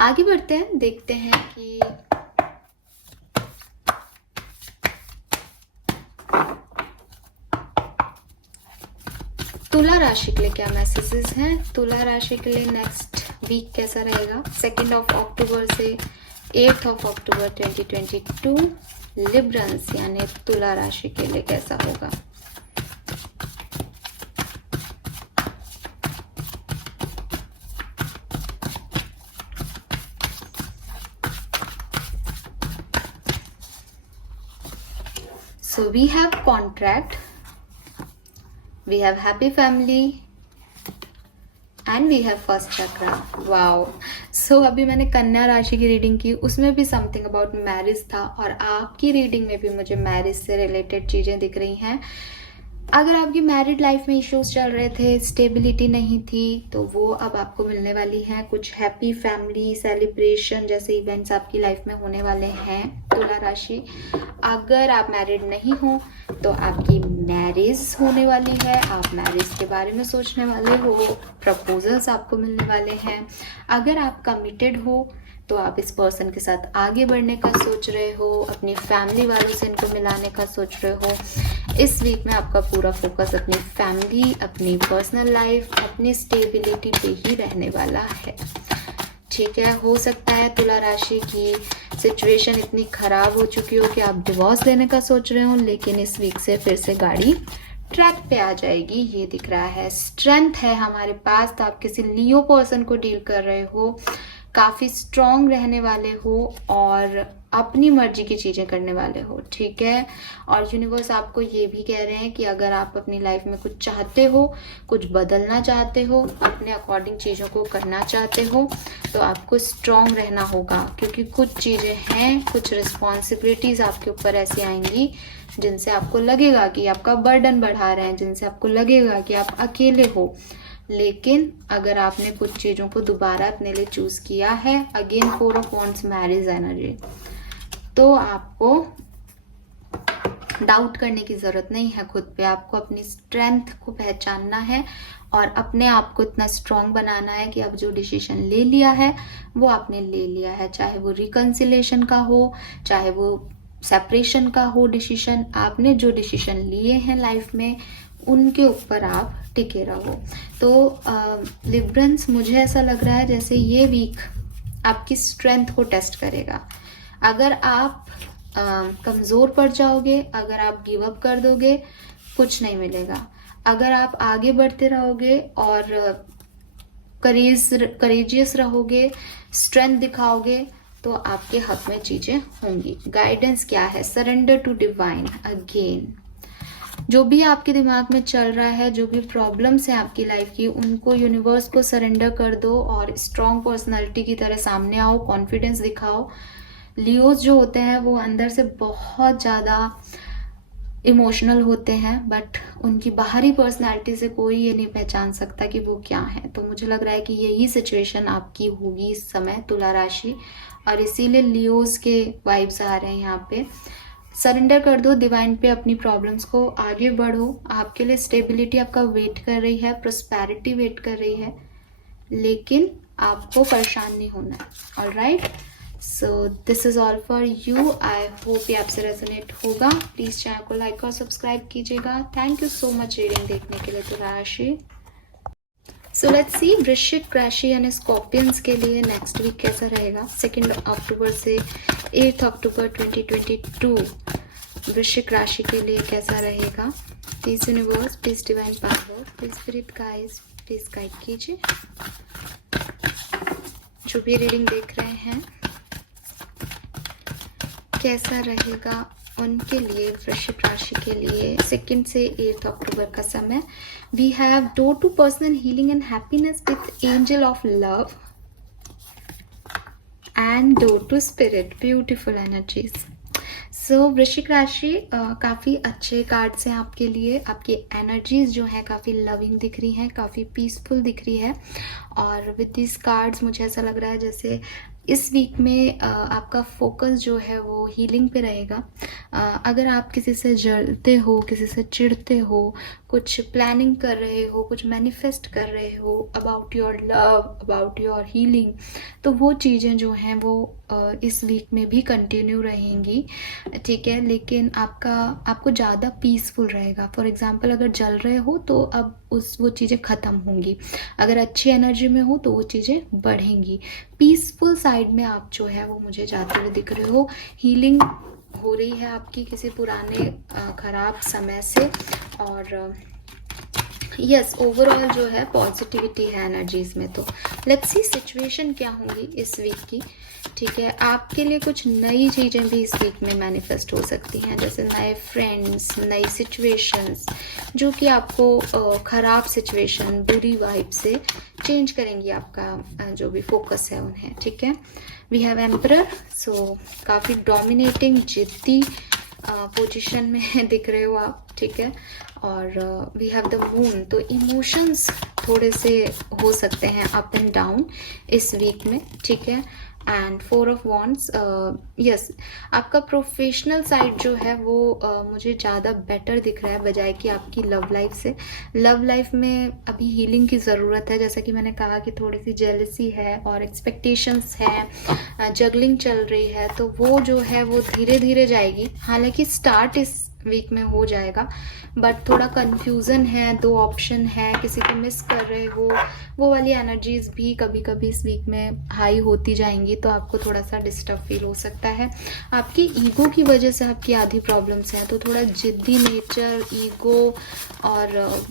आगे बढ़ते हैं, देखते हैं कि तुला राशि के लिए क्या मैसेजेस हैं। तुला राशि के लिए नेक्स्ट वीक कैसा रहेगा 2 अक्टूबर से 8 अक्टूबर 2022 लिब्रंस यानी तुला राशि के लिए कैसा होगा। So we have contract, we have happy family and we have first chakra. Wow. So अभी मैंने कन्या राशि की रीडिंग की, उसमें भी समथिंग अबाउट मैरिज था और आपकी रीडिंग में भी मुझे मैरिज से रिलेटेड चीज़ें दिख रही हैं। अगर आपकी मैरिड लाइफ में इश्यूज चल रहे थे, स्टेबिलिटी नहीं थी, तो वो अब आपको मिलने वाली हैं। कुछ हैप्पी फैमिली सेलिब्रेशन जैसे इवेंट्स आपकी लाइफ में होने वाले हैं तुला राशि। अगर आप मैरिड नहीं हो तो आपकी मैरिज होने वाली है, आप मैरिज के बारे में सोचने वाले हो, प्रपोजल्स आपको मिलने वाले हैं। अगर आप कमिटेड हो तो आप इस पर्सन के साथ आगे बढ़ने का सोच रहे हो, अपनी फैमिली वालों से इनको मिलाने का सोच रहे हो। इस वीक में आपका पूरा फोकस अपनी फैमिली, अपनी पर्सनल लाइफ, अपनी स्टेबिलिटी पे ही रहने वाला है। ठीक है, हो सकता है तुला राशि की सिचुएशन इतनी खराब हो चुकी हो कि आप डिवोर्स लेने का सोच रहे हो, लेकिन इस वीक से फिर से गाड़ी ट्रैक पे आ जाएगी, ये दिख रहा है। स्ट्रेंथ है हमारे पास, तो आप किसी लियो पर्सन को डील कर रहे हो, काफ़ी स्ट्रॉन्ग रहने वाले हो और अपनी मर्जी की चीज़ें करने वाले हो। ठीक है, और यूनिवर्स आपको ये भी कह रहे हैं कि अगर आप अपनी लाइफ में कुछ चाहते हो, कुछ बदलना चाहते हो, अपने अकॉर्डिंग चीज़ों को करना चाहते हो, तो आपको स्ट्रॉन्ग रहना होगा, क्योंकि कुछ चीज़ें हैं, कुछ रिस्पॉन्सिबिलिटीज़ आपके ऊपर ऐसी आएंगी जिनसे आपको लगेगा कि आपका बर्डन बढ़ा रहे हैं, जिनसे आपको लगेगा कि आप अकेले हो। लेकिन अगर आपने कुछ चीज़ों को दोबारा अपने लिए चूज़ किया है, again 4 of wands marriage energy, तो आपको डाउट करने की ज़रूरत नहीं है खुद पे। आपको अपनी स्ट्रेंथ को पहचानना है और अपने आप को इतना स्ट्रॉन्ग बनाना है कि अब जो डिसीजन ले लिया है वो आपने ले लिया है, चाहे वो रिकन्सिलेशन का हो, चाहे वो सेपरेशन का हो डिसीजन। आपने जो डिसीजन लिए हैं लाइफ में उनके ऊपर आप टिके रहो। तो लिब्रंस, मुझे ऐसा लग रहा है जैसे ये वीक आपकी स्ट्रेंथ को टेस्ट करेगा। अगर आप कमज़ोर पड़ जाओगे, अगर आप गिव अप कर दोगे, कुछ नहीं मिलेगा। अगर आप आगे बढ़ते रहोगे और करेजियस रहोगे, स्ट्रेंथ दिखाओगे, तो आपके हक में चीज़ें होंगी। गाइडेंस क्या है? Surrender to divine. अगेन, जो भी आपके दिमाग में चल रहा है, जो भी प्रॉब्लम्स हैं आपकी लाइफ की, उनको यूनिवर्स को सरेंडर कर दो और स्ट्रॉन्ग पर्सनालिटी की तरह सामने आओ, कॉन्फिडेंस दिखाओ। लियोज जो होते हैं वो अंदर से बहुत ज़्यादा इमोशनल होते हैं, बट उनकी बाहरी पर्सनालिटी से कोई ये नहीं पहचान सकता कि वो क्या है। तो मुझे लग रहा है कि यही सिचुएशन आपकी होगी इस समय तुला राशि, और इसीलिए लियोज के वाइब्स आ रहे हैं यहाँ पे। सरेंडर कर दो डिवाइन पे अपनी प्रॉब्लम्स को, आगे बढ़ो। आपके लिए स्टेबिलिटी आपका वेट कर रही है, प्रोस्पेरिटी वेट कर रही है, लेकिन आपको परेशान नहीं होना है। Alright, so this is all for you. I hope ये आपसे रेजोनेट होगा। प्लीज चैनल को लाइक और सब्सक्राइब कीजिएगा। Thank you so much reading देखने के लिए तुला राशि। सो लेट्स सी वृश्चिक राशि यानी स्कॉर्पियंस के लिए नेक्स्ट वीक कैसा रहेगा। 2 अक्टूबर से 8 अक्टूबर 2022 वृश्चिक राशि के लिए कैसा रहेगा। Please universe, please divine power, please spirit guides, please guide कीजिए। जो भी रीडिंग देख रहे हैं, कैसा रहेगा उनके लिए, वृश्चिक राशि के लिए 2 से 8 अक्टूबर का समय। We have door to personal healing and happiness with angel of love and door to spirit, beautiful energies. So वृश्चिक राशि, काफ़ी अच्छे कार्ड्स हैं आपके लिए। आपकी एनर्जीज जो हैं काफ़ी लविंग दिख रही हैं, काफ़ी पीसफुल दिख रही है, और विद दिस कार्ड्स मुझे ऐसा लग रहा है जैसे इस वीक में आपका फोकस जो है वो हीलिंग पे रहेगा। अगर आप किसी से जलते हो, किसी से चिढ़ते हो, कुछ प्लानिंग कर रहे हो, कुछ मैनिफेस्ट कर रहे हो about your love, about your healing, तो वो चीज़ें जो हैं वो इस वीक में भी कंटिन्यू रहेंगी। ठीक है, लेकिन आपको ज़्यादा पीसफुल रहेगा। फॉर एग्जांपल, अगर जल रहे हो तो अब वो चीज़ें ख़त्म होंगी। अगर अच्छी एनर्जी में हो तो वो चीज़ें बढ़ेंगी। पीसफुल साइड में आप जो है वो मुझे जाते हुए दिख रहे हो। हीलिंग हो रही है आपकी किसी पुराने ख़राब समय से। और यस, ओवरऑल जो है पॉजिटिविटी है एनर्जीज में। तो लेट्स सी सिचुएशन क्या होंगी इस वीक की। ठीक है, आपके लिए कुछ नई चीज़ें भी इस वीक में मैनिफेस्ट हो सकती हैं, जैसे नए फ्रेंड्स, नई सिचुएशंस जो कि आपको ख़राब सिचुएशन, बुरी वाइब से चेंज करेंगी आपका जो भी फोकस है उन्हें। ठीक है, वी हैव एम्परर, सो काफ़ी डोमिनेटिंग, जिद्दी पोजीशन में दिख रहे हो आप। ठीक है, और वी हैव द मून, तो इमोशंस थोड़े से हो सकते हैं अप एंड डाउन इस वीक में। ठीक है, एंड 4 ऑफ वॉन्ड्स, यस, आपका प्रोफेशनल साइड जो है वो मुझे ज़्यादा बेटर दिख रहा है बजाय कि आपकी लव लाइफ से। लव लाइफ में अभी हीलिंग की ज़रूरत है, जैसा कि मैंने कहा कि थोड़ी सी जेलसी है और एक्सपेक्टेशंस है, जगलिंग चल रही है, तो वो जो है वो धीरे धीरे जाएगी। हालांकि स्टार्ट इस वीक में हो जाएगा, बट थोड़ा कंफ्यूजन है, 2 ऑप्शन है, किसी को मिस कर रहे हो, वो वाली एनर्जीज भी कभी कभी इस वीक में हाई होती जाएंगी, तो आपको थोड़ा सा डिस्टर्ब फील हो सकता है। आपकी ईगो की वजह से आपकी आधी प्रॉब्लम्स हैं, तो थोड़ा जिद्दी नेचर, ईगो और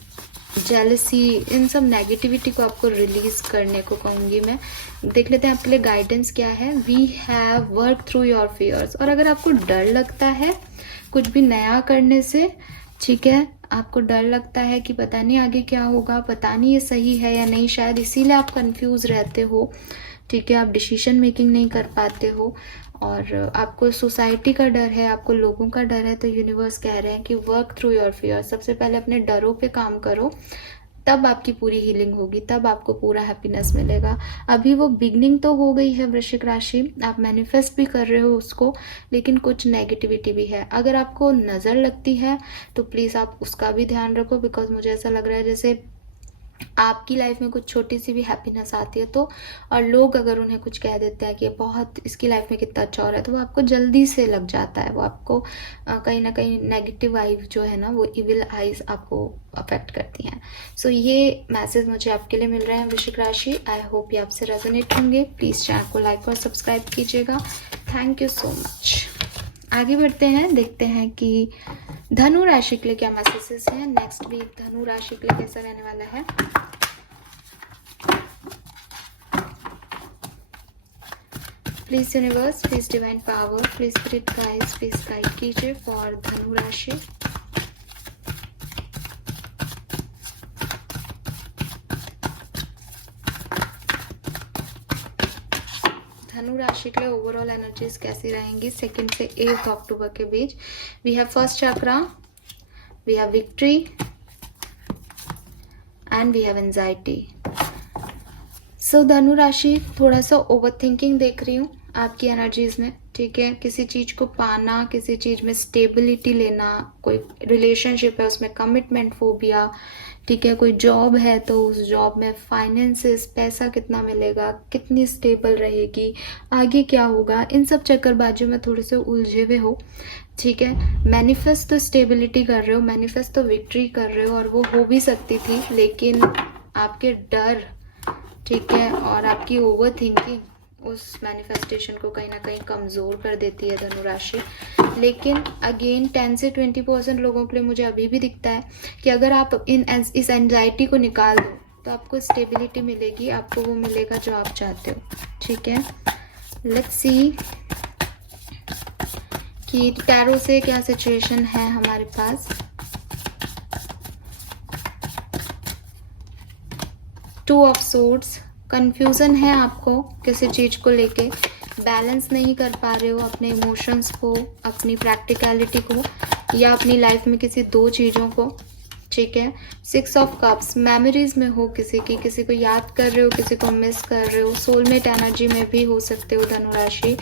जेलसी, इन सब नेगेटिविटी को आपको रिलीज करने को कहूँगी मैं। देख लेते हैं आपके लिए गाइडेंस क्या है। We have work through your fears, और अगर आपको डर लगता है कुछ भी नया करने से, ठीक है, आपको डर लगता है कि पता नहीं आगे क्या होगा, पता नहीं ये सही है या नहीं, शायद इसीलिए आप कंफ्यूज रहते हो। ठीक है, आप डिसीजन मेकिंग नहीं कर पाते हो, और आपको सोसाइटी का डर है, आपको लोगों का डर है, तो यूनिवर्स कह रहे हैं कि वर्क थ्रू योर फियर। सबसे पहले अपने डरों पे काम करो, तब आपकी पूरी हीलिंग होगी, तब आपको पूरा हैप्पीनेस मिलेगा। अभी वो बिगनिंग तो हो गई है वृश्चिक राशि, आप मैनिफेस्ट भी कर रहे हो उसको, लेकिन कुछ नेगेटिविटी भी है। अगर आपको नज़र लगती है तो प्लीज़ आप उसका भी ध्यान रखो, बिकॉज मुझे ऐसा लग रहा है जैसे आपकी लाइफ में कुछ छोटी सी भी हैप्पीनेस आती है तो, और लोग अगर उन्हें कुछ कह देते हैं कि बहुत इसकी लाइफ में कितना अच्छा हो रहा है, तो वो आपको जल्दी से लग जाता है, वो आपको कहीं ना कहीं नेगेटिव वाइब जो है ना, वो इविल आइज आपको अफेक्ट करती हैं। सो ये मैसेज मुझे आपके लिए मिल रहे हैं वृश्चिक राशि। आई होप ये आपसे रेजोनेट होंगे। प्लीज़ चैनल को लाइक और सब्सक्राइब कीजिएगा। Thank you so much. आगे बढ़ते हैं, देखते हैं कि धनु राशि के लिए क्या मैसेजेस हैं। नेक्स्ट वीक धनु राशि के लिए कैसा रहने वाला है। Please universe, please divine power, please spirit guides, please guide कीजिए फॉर धनु राशि। धनु राशि के लिए ओवरऑल एनर्जीज कैसी रहेंगी 2 से 8 अक्टूबर के बीच। We have first chakra, we have victory and we have anxiety. So धनु राशि, थोड़ा सा ओवर थिंकिंग देख रही हूँ आपकी एनर्जीज में। ठीक है, किसी चीज को पाना, किसी चीज में स्टेबिलिटी लेना, कोई रिलेशनशिप है उसमें कमिटमेंट फोबिया। ठीक है, कोई जॉब है तो उस जॉब में फाइनेंसेस, पैसा कितना मिलेगा, कितनी स्टेबल रहेगी, आगे क्या होगा, इन सब चक्करबाजियों में थोड़े से उलझे हुए हो। ठीक है, मैनिफेस्ट तो स्टेबिलिटी कर रहे हो, मैनिफेस्ट तो विक्ट्री कर रहे हो, और वो हो भी सकती थी, लेकिन आपके डर, ठीक है, और आपकी ओवर थिंकिंग उस मैनिफेस्टेशन को कहीं ना कहीं कमज़ोर कर देती है धनु राशि। लेकिन अगेन 10 से 20% लोगों के लिए मुझे अभी भी दिखता है कि अगर आप इस एंजाइटी को निकाल दो तो आपको स्टेबिलिटी मिलेगी, आपको वो मिलेगा जो आप चाहते हो। ठीक है, लेट्स सी कि टैरो से क्या सिचुएशन है हमारे पास। टू ऑफ सोर्ड्स, कंफ्यूजन है आपको किसी चीज को लेके, बैलेंस नहीं कर पा रहे हो अपने इमोशंस को, अपनी प्रैक्टिकलिटी को, या अपनी लाइफ में किसी 2 चीज़ों को। ठीक है, 6 ऑफ कप्स, मेमोरीज में हो किसी को याद कर रहे हो, किसी को मिस कर रहे हो, सोलमेट एनर्जी में भी हो सकते हो धनु राशि।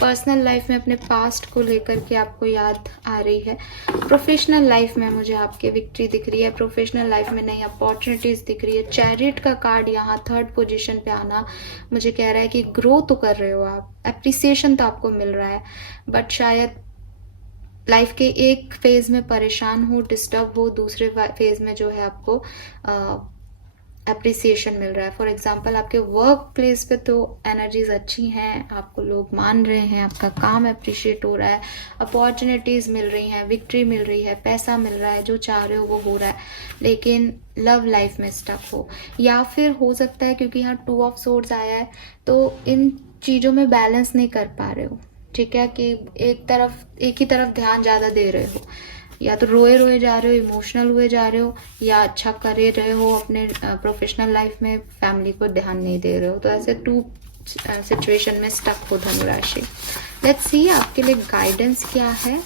पर्सनल लाइफ में अपने पास्ट को लेकर के आपको याद आ रही है। प्रोफेशनल लाइफ में मुझे आपके विक्ट्री दिख रही है, प्रोफेशनल लाइफ में नई अपॉर्चुनिटीज दिख रही है। चैरिट का कार्ड यहाँ 3rd पोजीशन पे आना मुझे कह रहा है कि ग्रो तो कर रहे हो आप, एप्रिसिएशन तो आपको मिल रहा है, बट शायद लाइफ के एक फेज में परेशान हो, डिस्टर्ब हो, दूसरे फेज में जो है आपको अप्रिसिएशन मिल रहा है। फॉर एग्जाम्पल आपके वर्क प्लेस पे तो एनर्जीज अच्छी हैं, आपको लोग मान रहे हैं, आपका काम अप्रिशिएट हो रहा है, अपॉर्चुनिटीज़ मिल रही हैं, विक्ट्री मिल रही है, पैसा मिल रहा है, जो चाह रहे हो वो हो रहा है, लेकिन लव लाइफ में स्टक हो। या फिर हो सकता है क्योंकि यहाँ 2 ऑफ सोर्ड्स आया है तो इन चीज़ों में बैलेंस नहीं कर पा रहे हो, ठीक है, कि एक ही तरफ ध्यान ज़्यादा दे रहे हो, या तो रोए रोए जा रहे हो, इमोशनल हुए जा रहे हो, या अच्छा कर रहे हो अपने प्रोफेशनल लाइफ में, फैमिली को ध्यान नहीं दे रहे हो। तो ऐसे 2 सिचुएशन में स्टक हो धनु राशि। लेट्स सी आपके लिए गाइडेंस क्या है।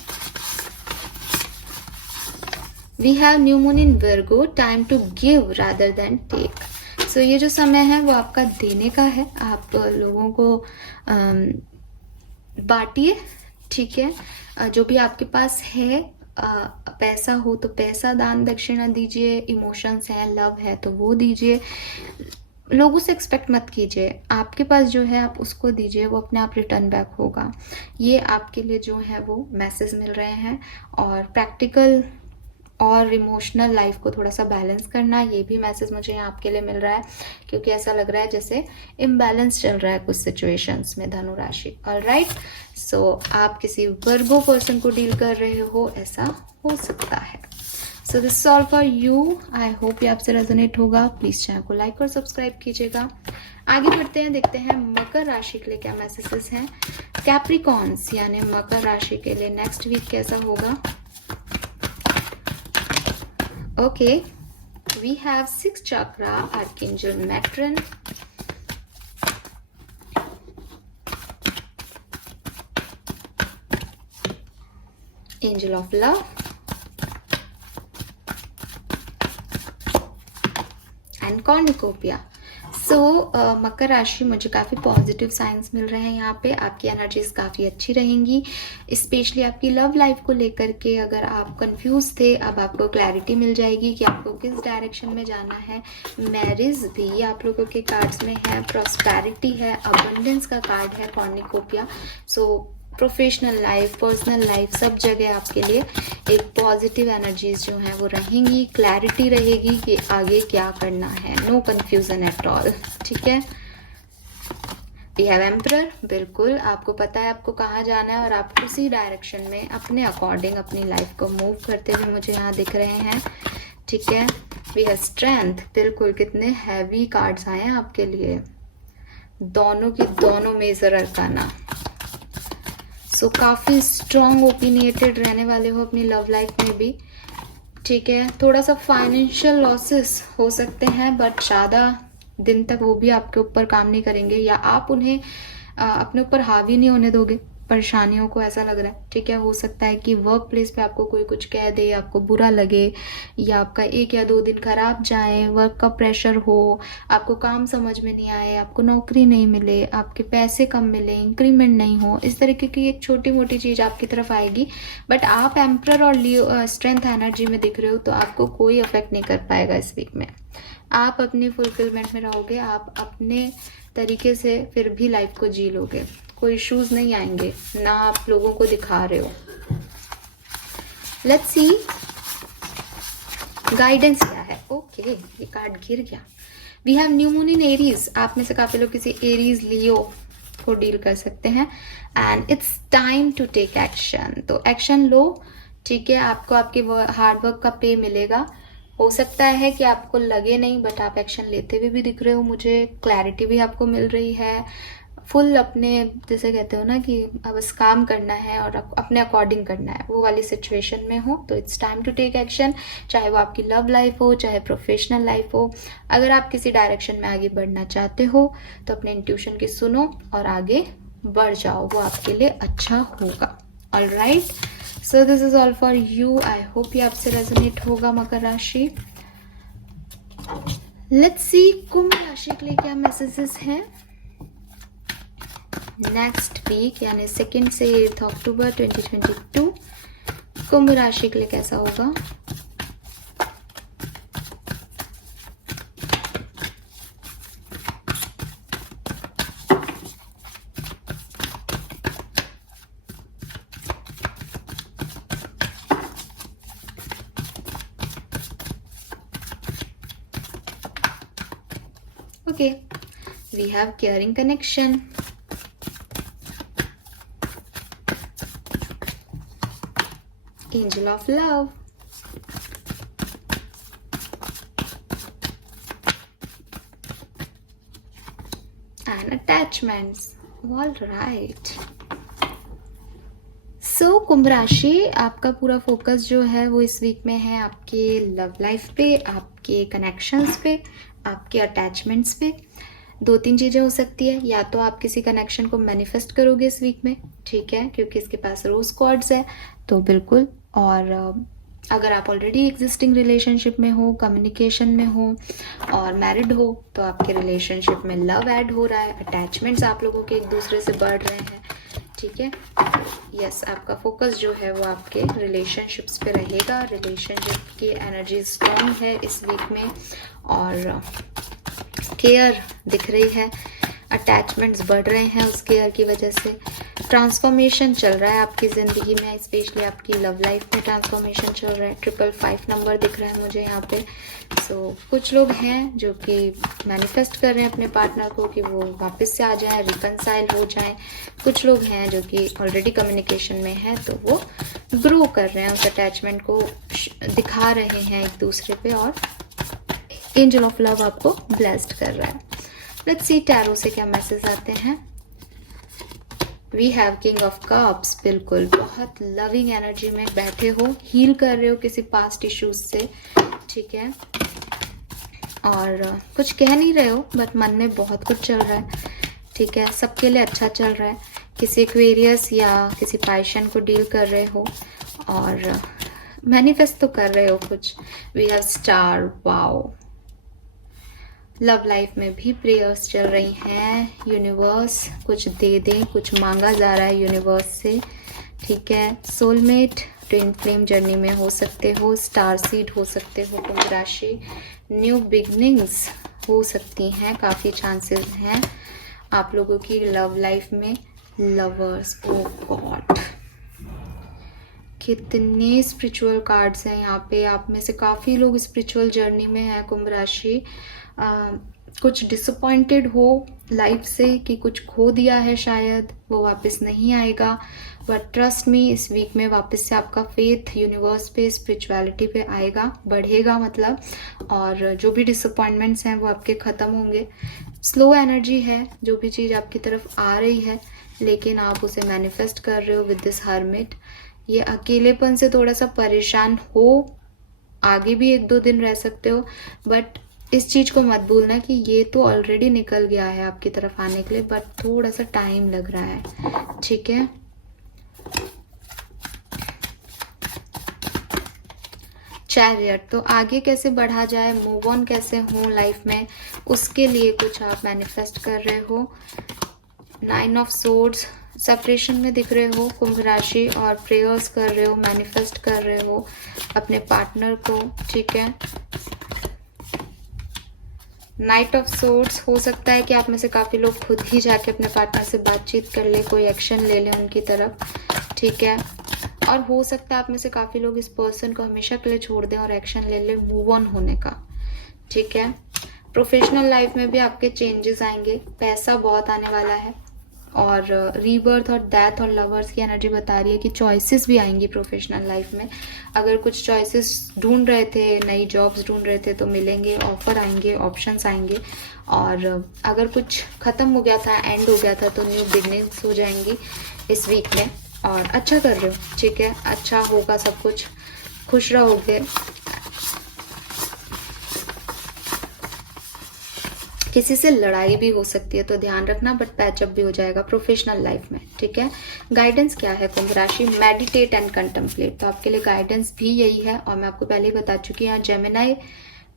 We have new moon in Virgo, time to give rather than take. So ये जो समय है वो आपका देने का है, आप लोगों को बांटिए, ठीक है, जो भी आपके पास है, पैसा हो तो पैसा दान दक्षिणा दीजिए, इमोशंस है, लव है तो वो दीजिए, लोगों से एक्सपेक्ट मत कीजिए, आपके पास जो है आप उसको दीजिए, वो अपने आप रिटर्न बैक होगा। ये आपके लिए जो है वो मैसेज मिल रहे हैं। और प्रैक्टिकल और इमोशनल लाइफ को थोड़ा सा बैलेंस करना, ये भी मैसेज मुझे यहाँ आपके लिए मिल रहा है, क्योंकि ऐसा लग रहा है जैसे इम्बैलेंस चल रहा है कुछ सिचुएशंस में धनु राशि। ऑलराइट, सो आप किसी वर्गो पर्सन को डील कर रहे हो, ऐसा हो सकता है। So this all for you. I hope ये आपसे रेजोनेट होगा। प्लीज चैनल को लाइक और सब्सक्राइब कीजिएगा। आगे बढ़ते हैं, देखते हैं मकर राशि के लिए क्या मैसेजेस हैं। कैप्रिकॉन्स यानी मकर राशि के लिए नेक्स्ट वीक कैसा होगा। Okay, we have 6th chakra, Archangel Matron. Angel of Love. And Cornucopia. सो मकर राशि, मुझे काफ़ी पॉजिटिव साइंस मिल रहे हैं यहाँ पे। आपकी एनर्जीज काफ़ी अच्छी रहेंगी, स्पेशली आपकी लव लाइफ को लेकर के। अगर आप कंफ्यूज थे, अब आपको क्लैरिटी मिल जाएगी कि आपको किस डायरेक्शन में जाना है। मैरिज भी आप लोगों के कार्ड्स में है, प्रॉस्पेरिटी है, अबंडेंस का कार्ड है cornucopia. So professional life, personal life, सब जगह आपके लिए एक पॉजिटिव एनर्जीज जो हैं वो रहेंगी, क्लैरिटी रहेगी कि आगे क्या करना है, नो कंफ्यूजन एट ऑल, ठीक है। वी हैव एम्परर, बिल्कुल आपको पता है आपको कहाँ जाना है और आप उसी डायरेक्शन में अपने अकॉर्डिंग अपनी लाइफ को मूव करते हुए मुझे यहाँ दिख रहे हैं, ठीक है। वी हैव स्ट्रेंथ, बिल्कुल कितने हैवी कार्ड्स आए हैं आपके लिए, दोनों की दोनों मेजर अरकाना। सो काफ़ी स्ट्रॉन्ग ओपिनियटेड रहने वाले हो अपनी लव लाइफ में भी, ठीक है। थोड़ा सा फाइनेंशियल लॉसेस हो सकते हैं, बट ज़्यादा दिन तक वो भी आपके ऊपर काम नहीं करेंगे, या आप उन्हें अपने ऊपर हावी नहीं होने दोगे परेशानियों को, ऐसा लग रहा है, ठीक है। हो सकता है कि वर्क प्लेस पे आपको कोई कुछ कह दे, आपको बुरा लगे, या आपका 1 या 2 दिन खराब जाए, वर्क का प्रेशर हो, आपको काम समझ में नहीं आए, आपको नौकरी नहीं मिले, आपके पैसे कम मिले, इंक्रीमेंट नहीं हो, इस तरीके की एक छोटी मोटी चीज़ आपकी तरफ आएगी। बट आप एम्परर और लियो स्ट्रेंथ एनर्जी में दिख रहे हो, तो आपको कोई अफेक्ट नहीं कर पाएगा इस वीक में। आप अपनी फुलफिलमेंट में रहोगे, आप अपने तरीके से फिर भी लाइफ को जी लोगे, कोई इश्यूज नहीं आएंगे, ना आप लोगों को दिखा रहे हो। लेट्स सी गाइडेंस क्या है। ओके, ये कार्ड गिर गया। We have new moon in Aries, आप में से काफी लोग किसी एरीज लियो को डील कर सकते हैं, and it's time to take action. तो एक्शन लो, ठीक है। आपको आपके हार्ड वर्क का पे मिलेगा। हो सकता है कि आपको लगे नहीं, बट आप एक्शन लेते हुए भी दिख रहे हो मुझे, क्लैरिटी भी आपको मिल रही है, फुल अपने, जैसे कहते हो ना कि अब बस काम करना है और अपने अकॉर्डिंग करना है, वो वाली सिचुएशन में हो। तो it's time to take action, चाहे वो आपकी लव लाइफ हो, चाहे प्रोफेशनल लाइफ हो। अगर आप किसी डायरेक्शन में आगे बढ़ना चाहते हो तो अपने इंट्यूशन की सुनो और आगे बढ़ जाओ, वो आपके लिए अच्छा होगा। Alright, so this is all for you. I hope ये आपसे रेजोनेट होगा मकर राशि। लेट्स सी कुंभ राशि के लिए क्या मैसेजेस हैं नेक्स्ट वीक, यानी 2 से 8 अक्टूबर 2022 कुंभ राशि के लिए कैसा होगा। Okay, we have caring connection, angel of love, and attachments. All right. सो कुंभ राशि, आपका पूरा फोकस जो है वो इस वीक में है आपके लव लाइफ पे, आपके कनेक्शंस पे, आपके अटैचमेंट्स पे। 2-3 चीज़ें हो सकती है, या तो आप किसी कनेक्शन को मैनिफेस्ट करोगे इस वीक में, ठीक है, क्योंकि इसके पास रोज कॉर्ड्स है, तो बिल्कुल। और अगर आप ऑलरेडी एग्जिस्टिंग रिलेशनशिप में हो, कम्युनिकेशन में हो और मैरिड हो, तो आपके रिलेशनशिप में लव ऐड हो रहा है, अटैचमेंट्स आप लोगों के एक दूसरे से बढ़ रहे हैं, ठीक है। यस, आपका फोकस जो है वो आपके रिलेशनशिप्स पे रहेगा। रिलेशनशिप की एनर्जी स्ट्रॉन्ग है इस वीक में, और केयर दिख रही है, अटैचमेंट्स बढ़ रहे हैं उस केयर की वजह से। ट्रांसफॉर्मेशन चल रहा है आपकी ज़िंदगी में, स्पेशली आपकी लव लाइफ में ट्रांसफॉर्मेशन चल रहा है। 555 नंबर दिख रहा है मुझे यहाँ पे। सो कुछ लोग हैं जो कि मैनिफेस्ट कर रहे हैं अपने पार्टनर को कि वो वापस से आ जाएं, रिकनसाइल हो जाएं। कुछ लोग हैं जो कि ऑलरेडी कम्युनिकेशन में हैं, तो वो ग्रो कर रहे हैं, उस अटैचमेंट को दिखा रहे हैं एक दूसरे पे, और एंजल ऑफ लव आपको ब्लेस्ड कर रहा है। लेट्स सी टैरो से क्या मैसेज आते हैं। We have king of cups, बिल्कुल बहुत लविंग एनर्जी में बैठे हो, हील कर रहे हो किसी पास्ट इश्यूज से, ठीक है, और कुछ कह नहीं रहे हो बट मन में बहुत कुछ चल रहा है, ठीक है, सबके लिए अच्छा चल रहा है। किसी एक्वेरियस या किसी पैशन को डील कर रहे हो और मैनिफेस्ट तो कर रहे हो कुछ। We have star, wow. Love life में भी प्रेयर्स चल रही हैं, यूनिवर्स कुछ दे दे, कुछ मांगा जा रहा है यूनिवर्स से, ठीक है। सोलमेट, ट्विन फ्लेम जर्नी में हो सकते हो, स्टार सीड हो सकते हो कुंभ राशि, न्यू बिगनिंग्स हो सकती हैं, काफ़ी चांसेस हैं आप लोगों की लव लाइफ में। लवर्स, ओ गॉड, कितने स्पिरिचुअल कार्ड्स हैं यहाँ पे। आप में से काफ़ी लोग स्पिरिचुअल जर्नी में हैं कुंभ राशि। कुछ डिसअपॉइंटेड हो लाइफ से कि कुछ खो दिया है, शायद वो वापस नहीं आएगा, बट ट्रस्ट मी, इस वीक में वापस से आपका फेथ यूनिवर्स पे, स्पिरिचुअलिटी पे आएगा, बढ़ेगा मतलब। और जो भी डिसअपॉइंटमेंट्स हैं वो आपके ख़त्म होंगे। स्लो एनर्जी है जो भी चीज़ आपकी तरफ आ रही है, लेकिन आप उसे मैनिफेस्ट कर रहे हो विद दिस हर्मिट। ये अकेलेपन से थोड़ा सा परेशान हो, आगे भी 1-2 दिन रह सकते हो, बट इस चीज़ को मत भूलना कि ये तो ऑलरेडी निकल गया है आपकी तरफ आने के लिए, बट थोड़ा सा टाइम लग रहा है, ठीक है। चैरियट, तो आगे कैसे बढ़ा जाए, मूव ऑन कैसे हो लाइफ में, उसके लिए कुछ आप मैनिफेस्ट कर रहे हो। 9 ऑफ सोर्ड्स, सेपरेशन में दिख रहे हो कुंभ राशि, और प्रेयर्स कर रहे हो, मैनिफेस्ट कर रहे हो अपने पार्टनर को, ठीक है। नाइट ऑफ सोर्ड्स, हो सकता है कि आप में से काफ़ी लोग खुद ही जाके अपने पार्टनर से बातचीत कर ले, कोई एक्शन ले लें उनकी तरफ, ठीक है। और हो सकता है आप में से काफ़ी लोग इस पर्सन को हमेशा के लिए छोड़ दें और एक्शन ले लें मूव ऑन होने का, ठीक है। प्रोफेशनल लाइफ में भी आपके चेंजेस आएंगे, पैसा बहुत आने वाला है, और रीबर्थ और डेथ और लवर्स की एनर्जी बता रही है कि चॉइसेस भी आएंगी प्रोफेशनल लाइफ में। अगर कुछ चॉइसेस ढूंढ रहे थे, नई जॉब्स ढूंढ रहे थे, तो मिलेंगे, ऑफर आएंगे, ऑप्शंस आएंगे। और अगर कुछ ख़त्म हो गया था, एंड हो गया था, तो न्यू बिगनिंग्स हो जाएंगी इस वीक में। और अच्छा कर रहे हो, ठीक है, अच्छा होगा सब कुछ, खुश रहोगे। किसी से लड़ाई भी हो सकती है तो ध्यान रखना, बट पैचअप भी हो जाएगा प्रोफेशनल लाइफ में, ठीक है। गाइडेंस क्या है कुंभ राशि, मेडिटेट एंड कंटेम्पलेट, तो आपके लिए गाइडेंस भी यही है। और मैं आपको पहले ही बता चुकी हूँ, जेमिनाई,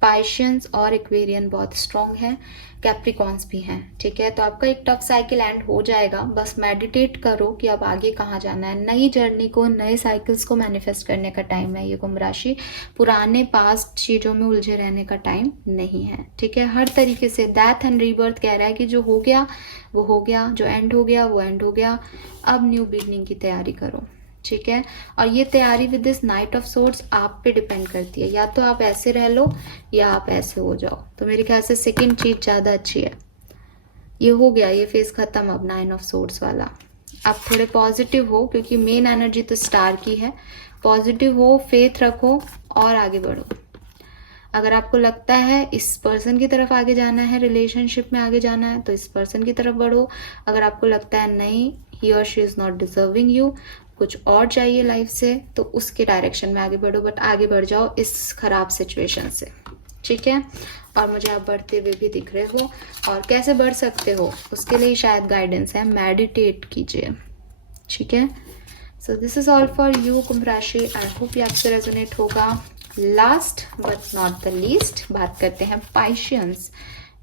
पाइशियंस और एक्वेरियन बहुत स्ट्रॉन्ग है, कैप्रिकॉन्स भी हैं, ठीक है। तो आपका एक टफ साइकिल एंड हो जाएगा, बस मेडिटेट करो कि अब आगे कहाँ जाना है। नई जर्नी को, नए साइकिल्स को मैनिफेस्ट करने का टाइम है ये कुंभ राशि, पुराने पास्ट चीज़ों में उलझे रहने का टाइम नहीं है, ठीक है। हर तरीके से डेथ एंड रीबर्थ कह रहा है कि जो हो गया वो हो गया, जो एंड हो गया वो एंड हो गया, अब न्यू बिगनिंग की तैयारी करो, ठीक है। और ये तैयारी with this night of swords आप पे डिपेंड करती है, या तो आप ऐसे रह लो या आप ऐसे हो जाओ। तो मेरे ख्याल से सेकंड चीज ज़्यादा अच्छी है। ये हो गया, ये फेज खत्म अब 9 ऑफ सोर्ड्स वाला। आप थोड़े पॉजिटिव हो, क्योंकि मेन एनर्जी तो स्टार की है। पॉजिटिव हो, फेथ रखो और आगे बढ़ो। अगर आपको लगता है इस पर्सन की तरफ आगे जाना है, रिलेशनशिप में आगे जाना है, तो इस पर्सन की तरफ बढ़ो। अगर आपको लगता है नहीं, ही और she is not deserving you, कुछ और चाहिए लाइफ से, तो उसके डायरेक्शन में आगे बढ़ो। बट आगे बढ़ जाओ इस खराब सिचुएशन से, ठीक है। और मुझे आप बढ़ते हुए भी दिख रहे हो, और कैसे बढ़ सकते हो उसके लिए शायद गाइडेंस है, मेडिटेट कीजिए, ठीक है। So this is all for you कुंभ राशि। आई होप ये आपसे रेजोनेट होगा। Last but not the least बात करते हैं पाइशियंस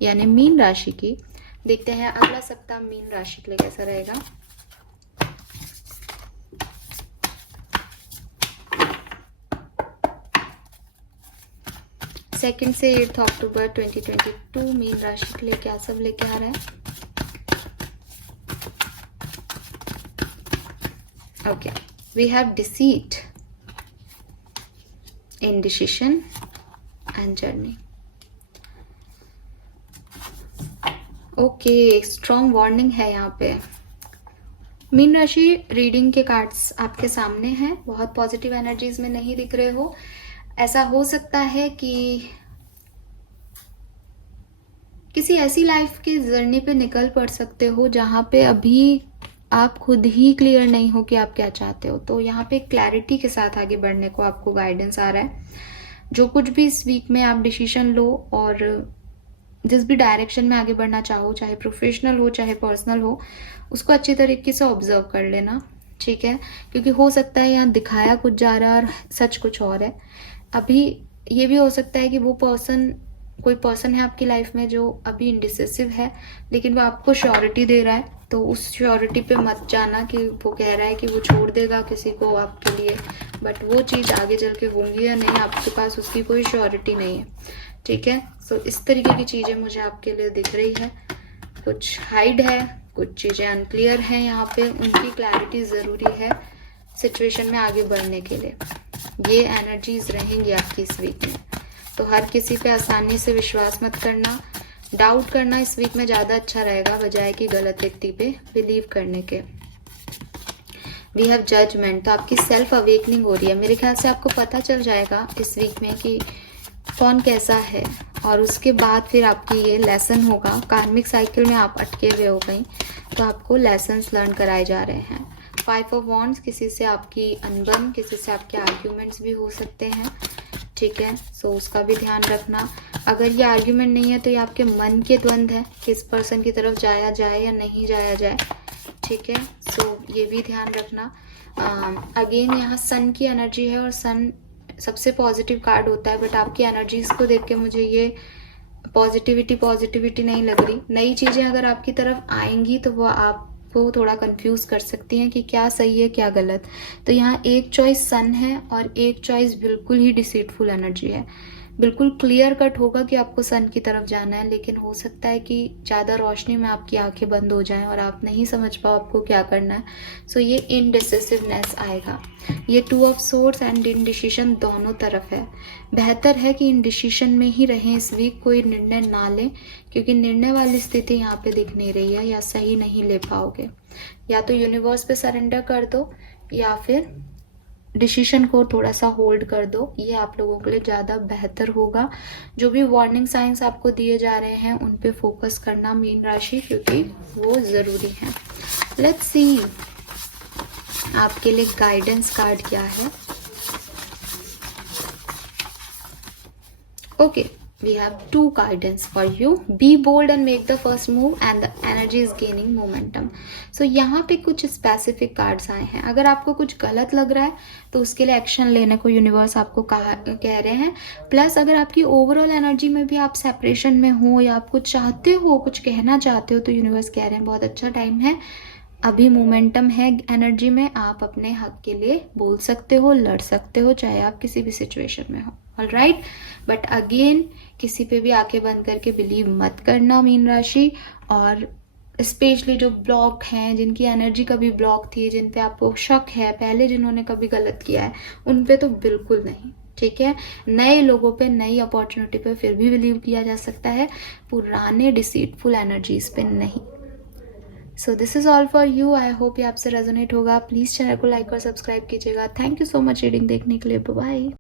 यानी मीन राशि की। देखते हैं अगला सप्ताह मीन राशि के लिए कैसा रहेगा। सेकेंड से 8 अक्टूबर 2022 मीन राशि के लिए क्या सब लेके आ रहा है। Okay, we have deceit, indecision and journey. Okay, strong warning है यहाँ पे। मीन राशि रीडिंग के कार्ड्स आपके सामने हैं, बहुत पॉजिटिव एनर्जीज में नहीं दिख रहे हो। ऐसा हो सकता है कि किसी ऐसी लाइफ की जर्नी पे निकल पड़ सकते हो जहाँ पे अभी आप खुद ही क्लियर नहीं हो कि आप क्या चाहते हो। तो यहाँ पे क्लैरिटी के साथ आगे बढ़ने को आपको गाइडेंस आ रहा है। जो कुछ भी इस वीक में आप डिसीजन लो और जिस भी डायरेक्शन में आगे बढ़ना चाहो, चाहे प्रोफेशनल हो चाहे पर्सनल हो, उसको अच्छी तरीके से ऑब्जर्व कर लेना, ठीक है। क्योंकि हो सकता है यहाँ दिखाया कुछ जा रहा है और सच कुछ और है। अभी ये भी हो सकता है कि वो कोई पर्सन है आपकी लाइफ में जो अभी इंडिसिसिव है, लेकिन वो आपको श्योरिटी दे रहा है। तो उस श्योरिटी पे मत जाना कि वो कह रहा है कि वो छोड़ देगा किसी को आपके लिए, बट वो चीज़ आगे चल के होंगी या नहीं, आपके पास उसकी कोई श्योरिटी नहीं है, ठीक है। सो इस तरीके की चीज़ें मुझे आपके लिए दिख रही है। कुछ हाइड है, कुछ चीज़ें अनक्लियर हैं, यहाँ पे उनकी क्लैरिटी ज़रूरी है सिचुएशन में आगे बढ़ने के लिए। ये एनर्जीज रहेंगी आपकी इस वीक में। तो हर किसी पे आसानी से विश्वास मत करना, डाउट करना इस वीक में ज़्यादा अच्छा रहेगा बजाय कि गलत व्यक्ति पे बिलीव करने के। वी हैव जजमेंट, तो आपकी सेल्फ अवेकनिंग हो रही है। मेरे ख्याल से आपको पता चल जाएगा इस वीक में कि कौन कैसा है, और उसके बाद फिर आपकी ये लेसन होगा। कार्मिक साइकिल में आप अटके हुए हो गई, तो आपको लेसन्स लर्न कराए जा रहे हैं। 5 ऑफ वॉन्ड्स, किसी से आपकी अनबन, किसी से आपके आर्ग्यूमेंट्स भी हो सकते हैं, ठीक है। सो उसका भी ध्यान रखना। अगर ये आर्ग्यूमेंट नहीं है तो ये आपके मन के द्वंद है, किस पर्सन की तरफ जाया जाए या नहीं जाया जाए, ठीक है। सो ये भी ध्यान रखना। अगेन यहाँ सन की एनर्जी है, और सन सबसे पॉजिटिव कार्ड होता है, बट आपकी एनर्जीज को देख के मुझे ये पॉजिटिविटी नहीं लग रही। नई चीज़ें अगर आपकी तरफ आएंगी तो वो आपको थोड़ा कंफ्यूज कर सकती हैं कि क्या सही है क्या गलत। तो यहाँ एक चॉइस सन है और एक चॉइस बिल्कुल ही डिसीटफुल एनर्जी है। बिल्कुल क्लियर कट होगा कि आपको सन की तरफ जाना है, लेकिन हो सकता है कि ज़्यादा रोशनी में आपकी आंखें बंद हो जाएं और आप नहीं समझ पाओ आपको क्या करना है। सो ये इनडिसिसिवनेस आएगा। ये 2 ऑफ सोर्ड्स एंड इनडिसीजन दोनों तरफ है। बेहतर है कि इनडिसीजन में ही रहें इस वीक, कोई निर्णय ना लें, क्योंकि निर्णय वाली स्थिति यहाँ पे दिख नहीं रही है, या सही नहीं ले पाओगे। या तो यूनिवर्स पे सरेंडर कर दो या फिर डिसीजन को थोड़ा सा होल्ड कर दो, ये आप लोगों के लिए ज़्यादा बेहतर होगा। जो भी वार्निंग साइंस आपको दिए जा रहे हैं उन पे फोकस करना मीन राशि, क्योंकि वो ज़रूरी है। लेट्स सी आपके लिए गाइडेंस कार्ड क्या है। Okay, we have 2 guidance for you. Be bold and make the first move and the energy is gaining momentum. So यहाँ पे कुछ स्पेसिफिक कार्ड्स आए हैं। अगर आपको कुछ गलत लग रहा है तो उसके लिए एक्शन लेने को यूनिवर्स आपको कह रहे हैं। प्लस अगर आपकी ओवरऑल एनर्जी में भी आप सेपरेशन में हो या आप कुछ चाहते हो, कुछ कहना चाहते हो, तो यूनिवर्स कह रहे हैं बहुत अच्छा टाइम है, अभी मोमेंटम है एनर्जी में, आप अपने हक के लिए बोल सकते हो, लड़ सकते हो, चाहे आप किसी भी सिचुएशन में हो। ऑलराइट, बट अगेन किसी पे भी आंखें बंद करके बिलीव मत करना मीन राशि, और स्पेशली जो ब्लॉक हैं, जिनकी एनर्जी कभी ब्लॉक थी, जिन पे आपको शक है, पहले जिन्होंने कभी गलत किया है, उन पे तो बिल्कुल नहीं, ठीक है। नए लोगों पे, नई अपॉर्चुनिटी पे फिर भी बिलीव किया जा सकता है, पुराने डिसीटफुल एनर्जीज पे नहीं। सो this is all for you. I hope ये आपसे रेजोनेट होगा। प्लीज़ चैनल को लाइक और सब्सक्राइब कीजिएगा। Thank you so much reading देखने के लिए। बाय।